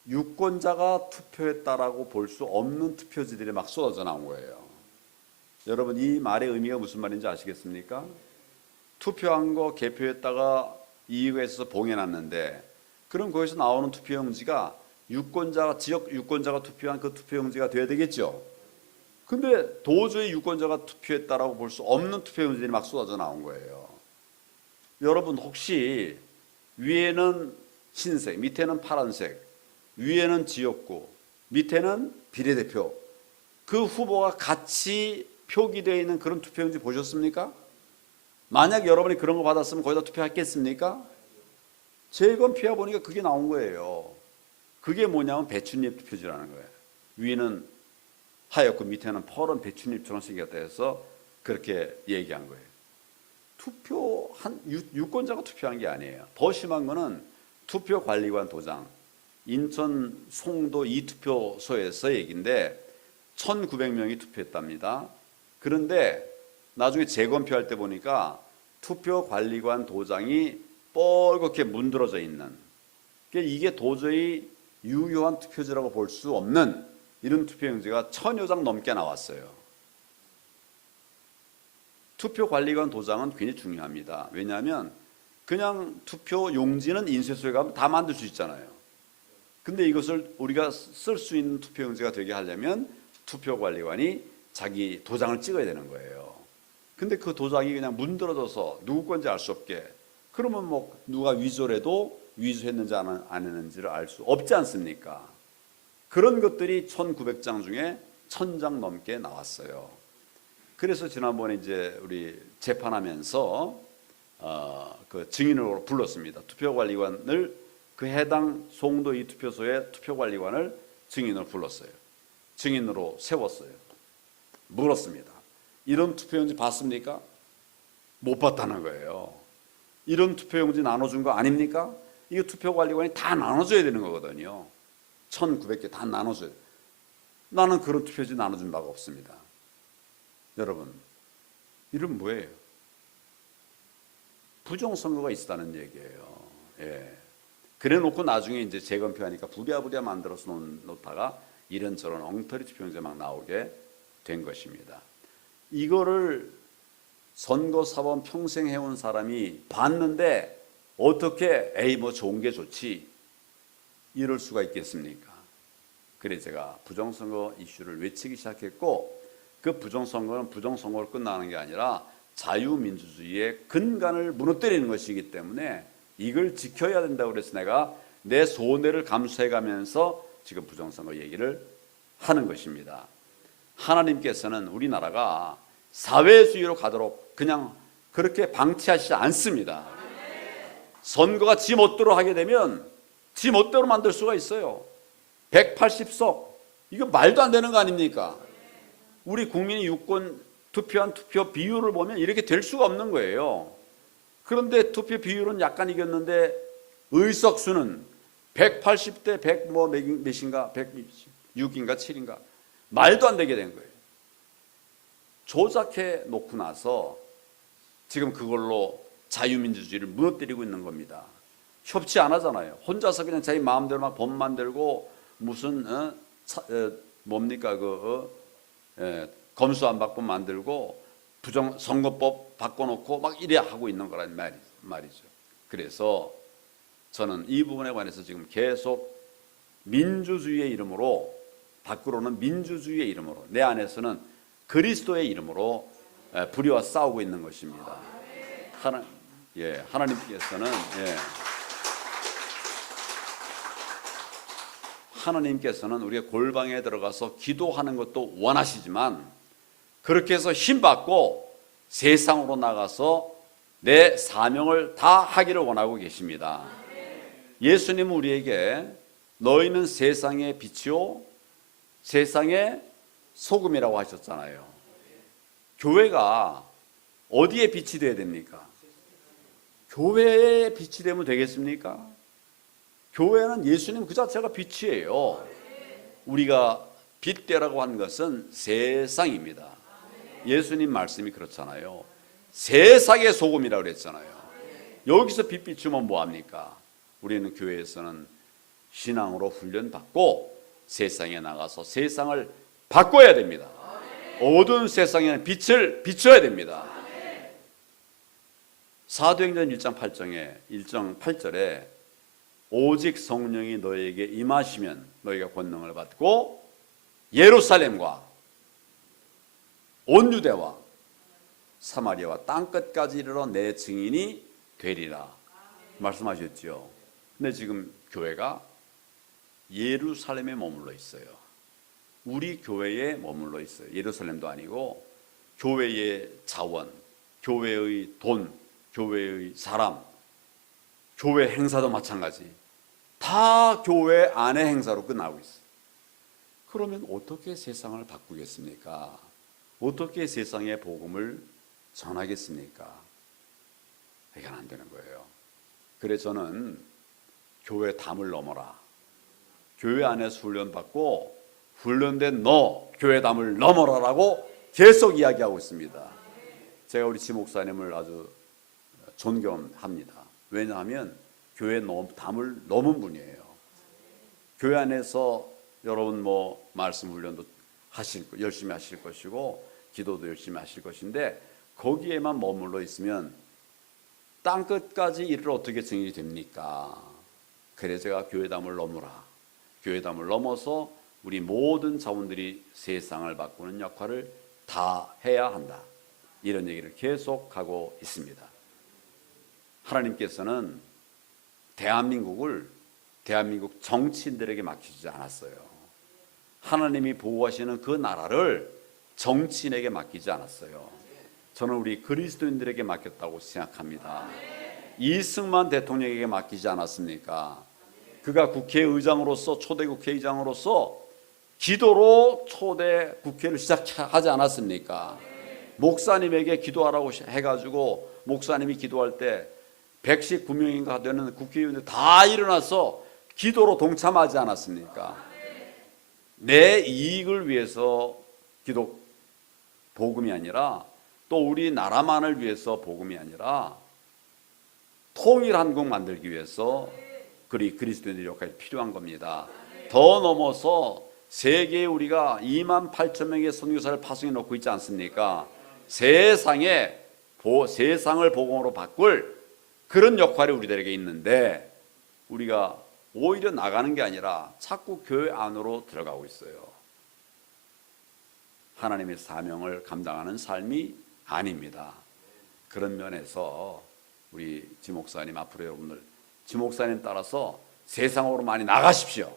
유권자가 투표했다라고 볼 수 없는 투표지들이 막 쏟아져 나온 거예요. 여러분 이 말의 의미가 무슨 말인지 아시겠습니까? 투표한 거 개표했다가 이유가 있어서 봉해놨는데 그럼 거기서 나오는 투표용지가 유권자가 지역 유권자가 투표한 그 투표용지가 돼야 되겠죠. 근데 도저히 유권자가 투표했다라고 볼 수 없는 투표용지들이 막 쏟아져 나온 거예요. 여러분 혹시 위에는 흰색, 밑에는 파란색, 위에는 지역구, 밑에는 비례대표 그 후보가 같이 표기되어 있는 그런 투표용지 보셨습니까? 만약 여러분이 그런 거 받았으면 거기다 투표했겠습니까? 재검표해 보니까 그게 나온 거예요. 그게 뭐냐면 배춧잎 투표지라는 거예요. 위는 하얗고 밑에는 퍼런 배춧잎처럼 생겼다 해서 그렇게 얘기한 거예요. 투표한 유권자가 투표한 게 아니에요. 더 심한 거는 투표관리관 도장, 인천 송도 2투표소에서 얘기인데 1900명이 투표했답니다. 그런데 나중에 재검표할 때 보니까 투표관리관 도장이 뻘겋게 문드러져 있는, 이게 도저히 유효한 투표지라고 볼 수 없는 이런 투표용지가 1000여 장 넘게 나왔어요. 투표관리관 도장은 굉장히 중요합니다. 왜냐하면 그냥 투표용지는 인쇄소에 가면 다 만들 수 있잖아요. 근데 이것을 우리가 쓸 수 있는 투표용지가 되게 하려면 투표관리관이 자기 도장을 찍어야 되는 거예요. 근데 그 도장이 그냥 문드러져서 누구 건지 알 수 없게, 그러면 누가 위조래도 위조했는지 안 했는지를 알 수 없지 않습니까? 그런 것들이 1900장 중에 1000장 넘게 나왔어요. 그래서 지난번에 이제 우리 재판하면서 그 증인으로 불렀습니다. 투표관리관을 그 해당 송도 이 투표소의 투표관리관을 증인으로 불렀어요. 증인으로 세웠어요. 물었습니다. 이런 투표용지 봤습니까? 못 봤다는 거예요. 이런 투표용지 나눠준 거 아닙니까? 이거 투표관리관이 다 나눠줘야 되는 거거든요. 1900개 다 나눠줘야 돼요. 나는 그런 투표용지 나눠준 바가 없습니다. 여러분, 이건 뭐예요? 부정선거가 있었다는 얘기예요. 예. 그래 놓고 나중에 이제 재검표하니까 부랴부랴 만들어서 놓다가 이런저런 엉터리 투표용지 막 나오게 된 것입니다. 이거를 선거사범 평생 해온 사람이 봤는데 어떻게 뭐 좋은 게 좋지 이럴 수가 있겠습니까? 그래서 제가 부정선거 이슈를 외치기 시작했고, 그 부정선거는 부정선거로 끝나는 게 아니라 자유민주주의의 근간을 무너뜨리는 것이기 때문에 이걸 지켜야 된다고 그래서 내가 내 손해를 감수해가면서 지금 부정선거 얘기를 하는 것입니다. 하나님께서는 우리나라가 사회주의로 가도록 그냥 그렇게 방치하시지 않습니다. 선거가 지 멋대로 하게 되면 지 멋대로 만들 수가 있어요. 180석 이거 말도 안 되는 거 아닙니까? 우리 국민이 유권 투표한 투표 비율을 보면 이렇게 될 수가 없는 거예요. 그런데 투표 비율은 약간 이겼는데 의석수는 180대 100 몇인가 106인가 7인가 말도 안 되게 된 거예요. 조작해 놓고 나서 지금 그걸로 자유민주주의를 무너뜨리고 있는 겁니다. 협치 안 하잖아요. 혼자서 그냥 자기 마음대로 막 법 만들고 무슨 뭡니까 검수안박법 만들고 부정선거법 바꿔놓고 막 이래 하고 있는 거란 말이죠. 그래서 저는 이 부분에 관해서 지금 계속 민주주의의 이름으로, 밖으로는 민주주의의 이름으로, 내 안에서는 그리스도의 이름으로 불의와 싸우고 있는 것입니다. 하나님께서는 우리가 골방에 들어가서 기도하는 것도 원하시지만 그렇게 해서 힘받고 세상으로 나가서 내 사명을 다 하기를 원하고 계십니다. 예수님은 우리에게 너희는 세상의 빛이요 세상의 소금이라고 하셨잖아요. 교회가 어디에 빛이 되어야 됩니까? 교회에 빛이 되면 되겠습니까? 교회는 예수님 그 자체가 빛이에요. 우리가 빛되라고 하는 것은 세상입니다. 예수님 말씀이 그렇잖아요. 세상의 소금이라고 그랬잖아요. 여기서 빚 비추면 뭐합니까? 우리는 교회에서는 신앙으로 훈련받고 세상에 나가서 세상을 바꿔야 됩니다. 어두운 세상에는 빛을 비춰야 됩니다. 사도행전 1장 8절에 오직 성령이 너에게 임하시면 너희가 권능을 받고 예루살렘과 온 유대와 사마리아와 땅끝까지 이르러 내 증인이 되리라 말씀하셨죠. 근데 지금 교회가 예루살렘에 머물러 있어요. 우리 교회에 머물러 있어요. 예루살렘도 아니고 교회의 자원, 교회의 돈, 교회의 사람, 교회 행사도 마찬가지. 다 교회 안의 행사로 끝나고 있어요. 그러면 어떻게 세상을 바꾸겠습니까? 어떻게 세상의 복음을 전하겠습니까? 이건 안 되는 거예요. 그래서 저는 교회 담을 넘어라. 교회 안에서 훈련받고 훈련된 너 교회 담을 넘어라라고 계속 이야기하고 있습니다. 제가 우리 지목사님을 아주 존경합니다. 왜냐하면 교회 담을 넘은 분이에요. 교회 안에서 여러분 뭐 말씀 훈련도 열심히 하실 것이고 기도도 열심히 하실 것인데 거기에만 머물러 있으면 땅끝까지 이를 어떻게 증인이 됩니까? 그래서 제가 교회 담을 넘으라. 교회 담을 넘어서 우리 모든 자원들이 세상을 바꾸는 역할을 다 해야 한다. 이런 얘기를 계속하고 있습니다. 하나님께서는 대한민국 정치인들에게 맡기지 않았어요. 하나님이 보호하시는 그 나라를 정치인에게 맡기지 않았어요. 저는 우리 그리스도인들에게 맡겼다고 생각합니다. 이승만 대통령에게 맡기지 않았습니까? 그가 국회의장으로서 초대 국회의장으로서 기도로 초대 국회를 시작하지 않았습니까? 목사님에게 기도하라고 해가지고 목사님이 기도할 때 119명인가 되는 국회의원들 다 일어나서 기도로 동참하지 않았습니까? 내 이익을 위해서 복음이 아니라 또 우리 나라만을 위해서 복음이 아니라 통일한국 만들기 위해서 그리스도인들의 역할이 필요한 겁니다. 더 넘어서 세계에 우리가 28,000명의 선교사를 파송해 놓고 있지 않습니까? 세상을 복음으로 바꿀 그런 역할이 우리들에게 있는데 우리가 오히려 나가는 게 아니라 자꾸 교회 안으로 들어가고 있어요. 하나님의 사명을 감당하는 삶이 아닙니다. 그런 면에서 우리 지목사님 앞으로 여러분들 지목사님 따라서 세상으로 많이 나가십시오.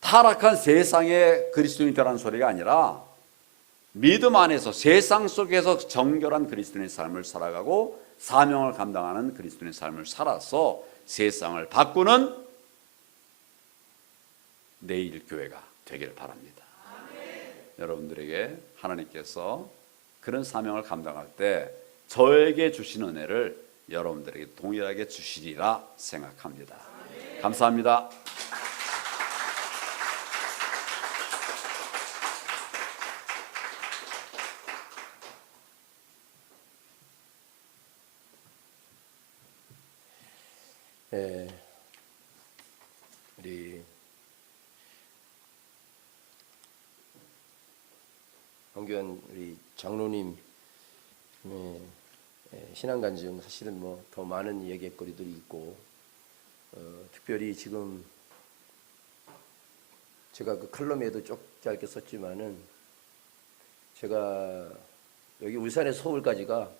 타락한 세상의 그리스도인이 되라는 소리가 아니라 믿음 안에서 세상 속에서 정결한 그리스도인의 삶을 살아가고 사명을 감당하는 그리스도인의 삶을 살아서 세상을 바꾸는 내일 교회가 되기를 바랍니다. 여러분들에게 하나님께서 그런 사명을 감당할 때 저에게 주신 은혜를 여러분들에게 동일하게 주시리라 생각합니다. 감사합니다. 우리 황교안 우리 장로님 신앙관 중 사실은 뭐 더 많은 얘기거리들이 있고 특별히 지금 제가 그 칼럼에도 짧게 썼지만은 제가 여기 울산에서 서울까지가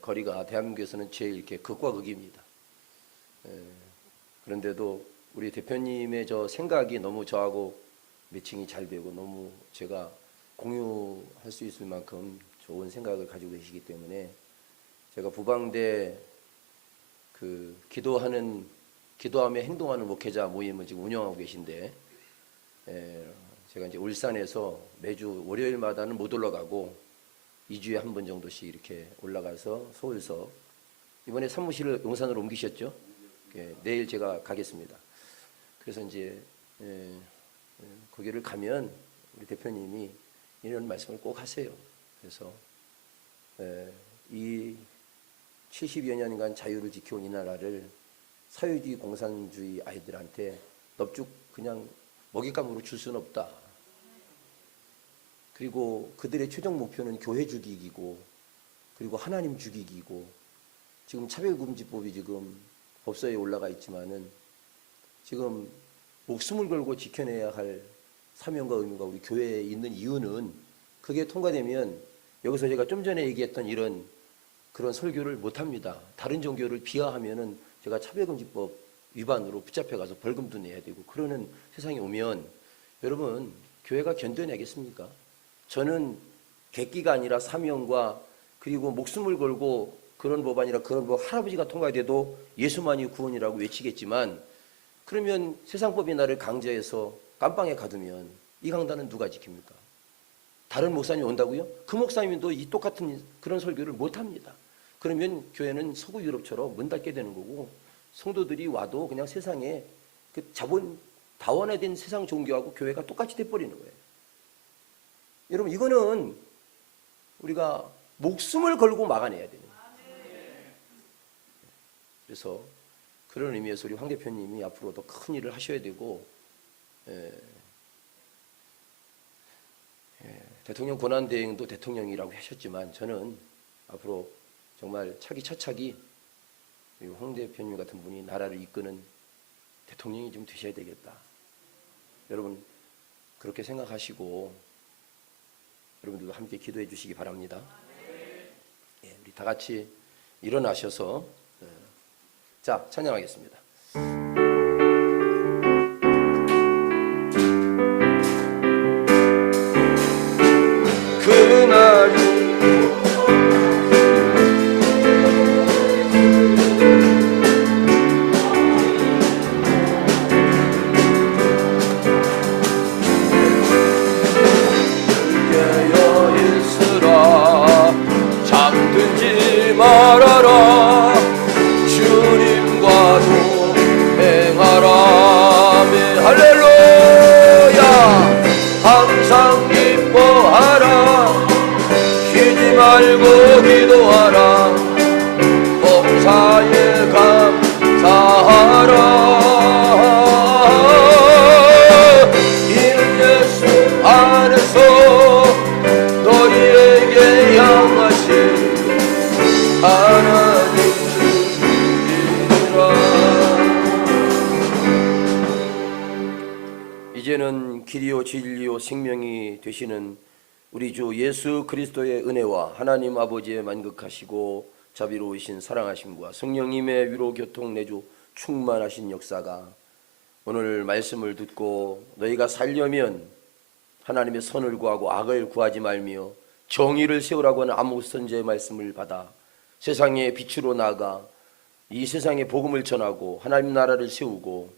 거리가 대한민국에서는 제일 이렇게 극과 극입니다. 그런데도 우리 대표님의 저 생각이 너무 저하고 매칭이 잘 되고 너무 제가 공유할 수 있을 만큼 좋은 생각을 가지고 계시기 때문에 제가 부방대 그 기도하며 행동하는 목회자 모임을 지금 운영하고 계신데 제가 이제 울산에서 매주 월요일마다는 못 올라가고 2주에 한 번 정도씩 이렇게 올라가서 서울서 이번에 사무실을 용산으로 옮기셨죠? 내일 제가 가겠습니다. 그래서 이제 거기를 가면 우리 대표님이 이런 말씀을 꼭 하세요. 그래서 이 70여 년간 자유를 지켜온 이 나라를 사회주의 공산주의 아이들한테 넙죽 그냥 먹잇감으로 줄 수는 없다. 그리고 그들의 최종 목표는 교회 죽이기고 그리고 하나님 죽이기고 지금 차별금지법이 지금 법서에 올라가 있지만은 지금 목숨을 걸고 지켜내야 할 사명과 의무가 우리 교회에 있는 이유는 그게 통과되면 여기서 제가 좀 전에 얘기했던 이런 그런 설교를 못합니다. 다른 종교를 비하하면은 제가 차별금지법 위반으로 붙잡혀가서 벌금도 내야 되고 그러는 세상이 오면 여러분 교회가 견뎌내겠습니까? 저는 객기가 아니라 사명과 그리고 목숨을 걸고 그런 법 아니라 그런 법 할아버지가 통과돼도 예수만이 구원이라고 외치겠지만 그러면 세상법이 나를 강제해서 깜빵에 가두면 이 강단은 누가 지킵니까? 다른 목사님이 온다고요? 그 목사님도 이 똑같은 그런 설교를 못합니다. 그러면 교회는 서구 유럽처럼 문 닫게 되는 거고 성도들이 와도 그냥 세상에 그 자본 다원화된 세상 종교하고 교회가 똑같이 돼버리는 거예요. 여러분 이거는 우리가 목숨을 걸고 막아내야 되는 거예요. 그래서 그런 의미에서 우리 황 대표님이 앞으로 더 큰 일을 하셔야 되고 대통령 권한대행도 대통령이라고 하셨지만 저는 앞으로 정말 차기차차기 황 대표님 같은 분이 나라를 이끄는 대통령이 좀 되셔야 되겠다. 여러분 그렇게 생각하시고 여러분들도 함께 기도해 주시기 바랍니다. 우리 다 같이 일어나셔서 자 찬양하겠습니다. 그날이 말아라 주님과 동행하라며 할렐루야 항상 기뻐하라 쉬지 말고 기도하라 봉사에 감사하라 이는 예수 안에서 너희에게 향하신 하나님 주시리라. 이제는 길이요 진리요 생명이 되시는 우리 주 예수 그리스도의 은혜와 하나님 아버지의 만극하시고 자비로우신 사랑하심과 성령님의 위로 교통 내주 충만하신 역사가 오늘 말씀을 듣고 너희가 살려면 하나님의 선을 구하고 악을 구하지 말며 정의를 세우라고 하는 아모스 선지자의 말씀을 받아 세상의 빛으로 나아가 이 세상에 복음을 전하고 하나님 나라를 세우고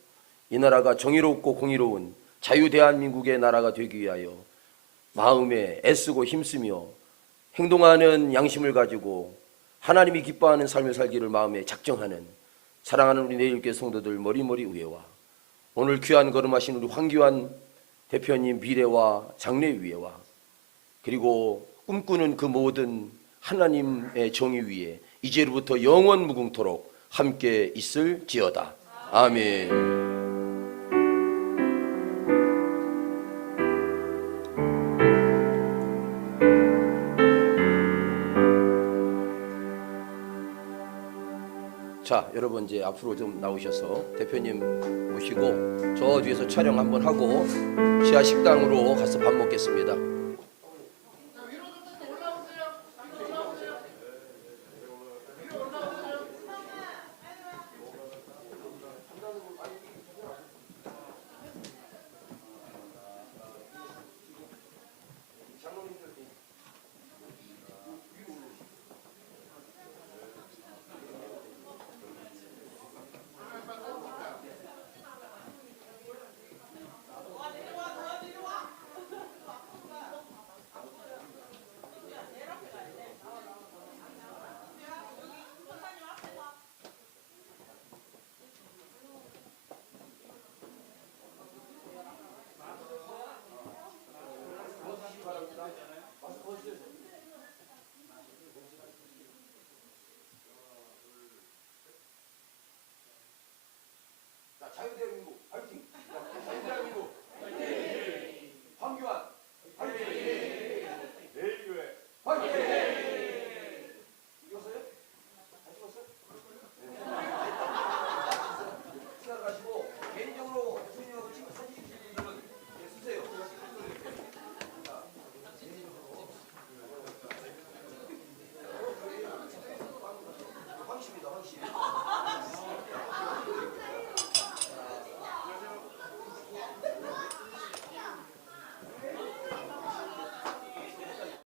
이 나라가 정의롭고 공의로운 자유 대한민국의 나라가 되기 위하여 마음에 애쓰고 힘쓰며 행동하는 양심을 가지고 하나님이 기뻐하는 삶을 살기를 마음에 작정하는 사랑하는 우리 내일교회 성도들 머리머리 위에와 오늘 귀한 걸음하신 우리 황교안 대표님 미래와 장래위에와 그리고 꿈꾸는 그 모든 하나님의 정의 위에 이제로부터 영원 무궁토록 함께 있을지어다. 아멘. 자, 여러분 이제 앞으로 좀 나오셔서 대표님 모시고 저 뒤에서 촬영 한번 하고 지하 식당으로 가서 밥 먹겠습니다.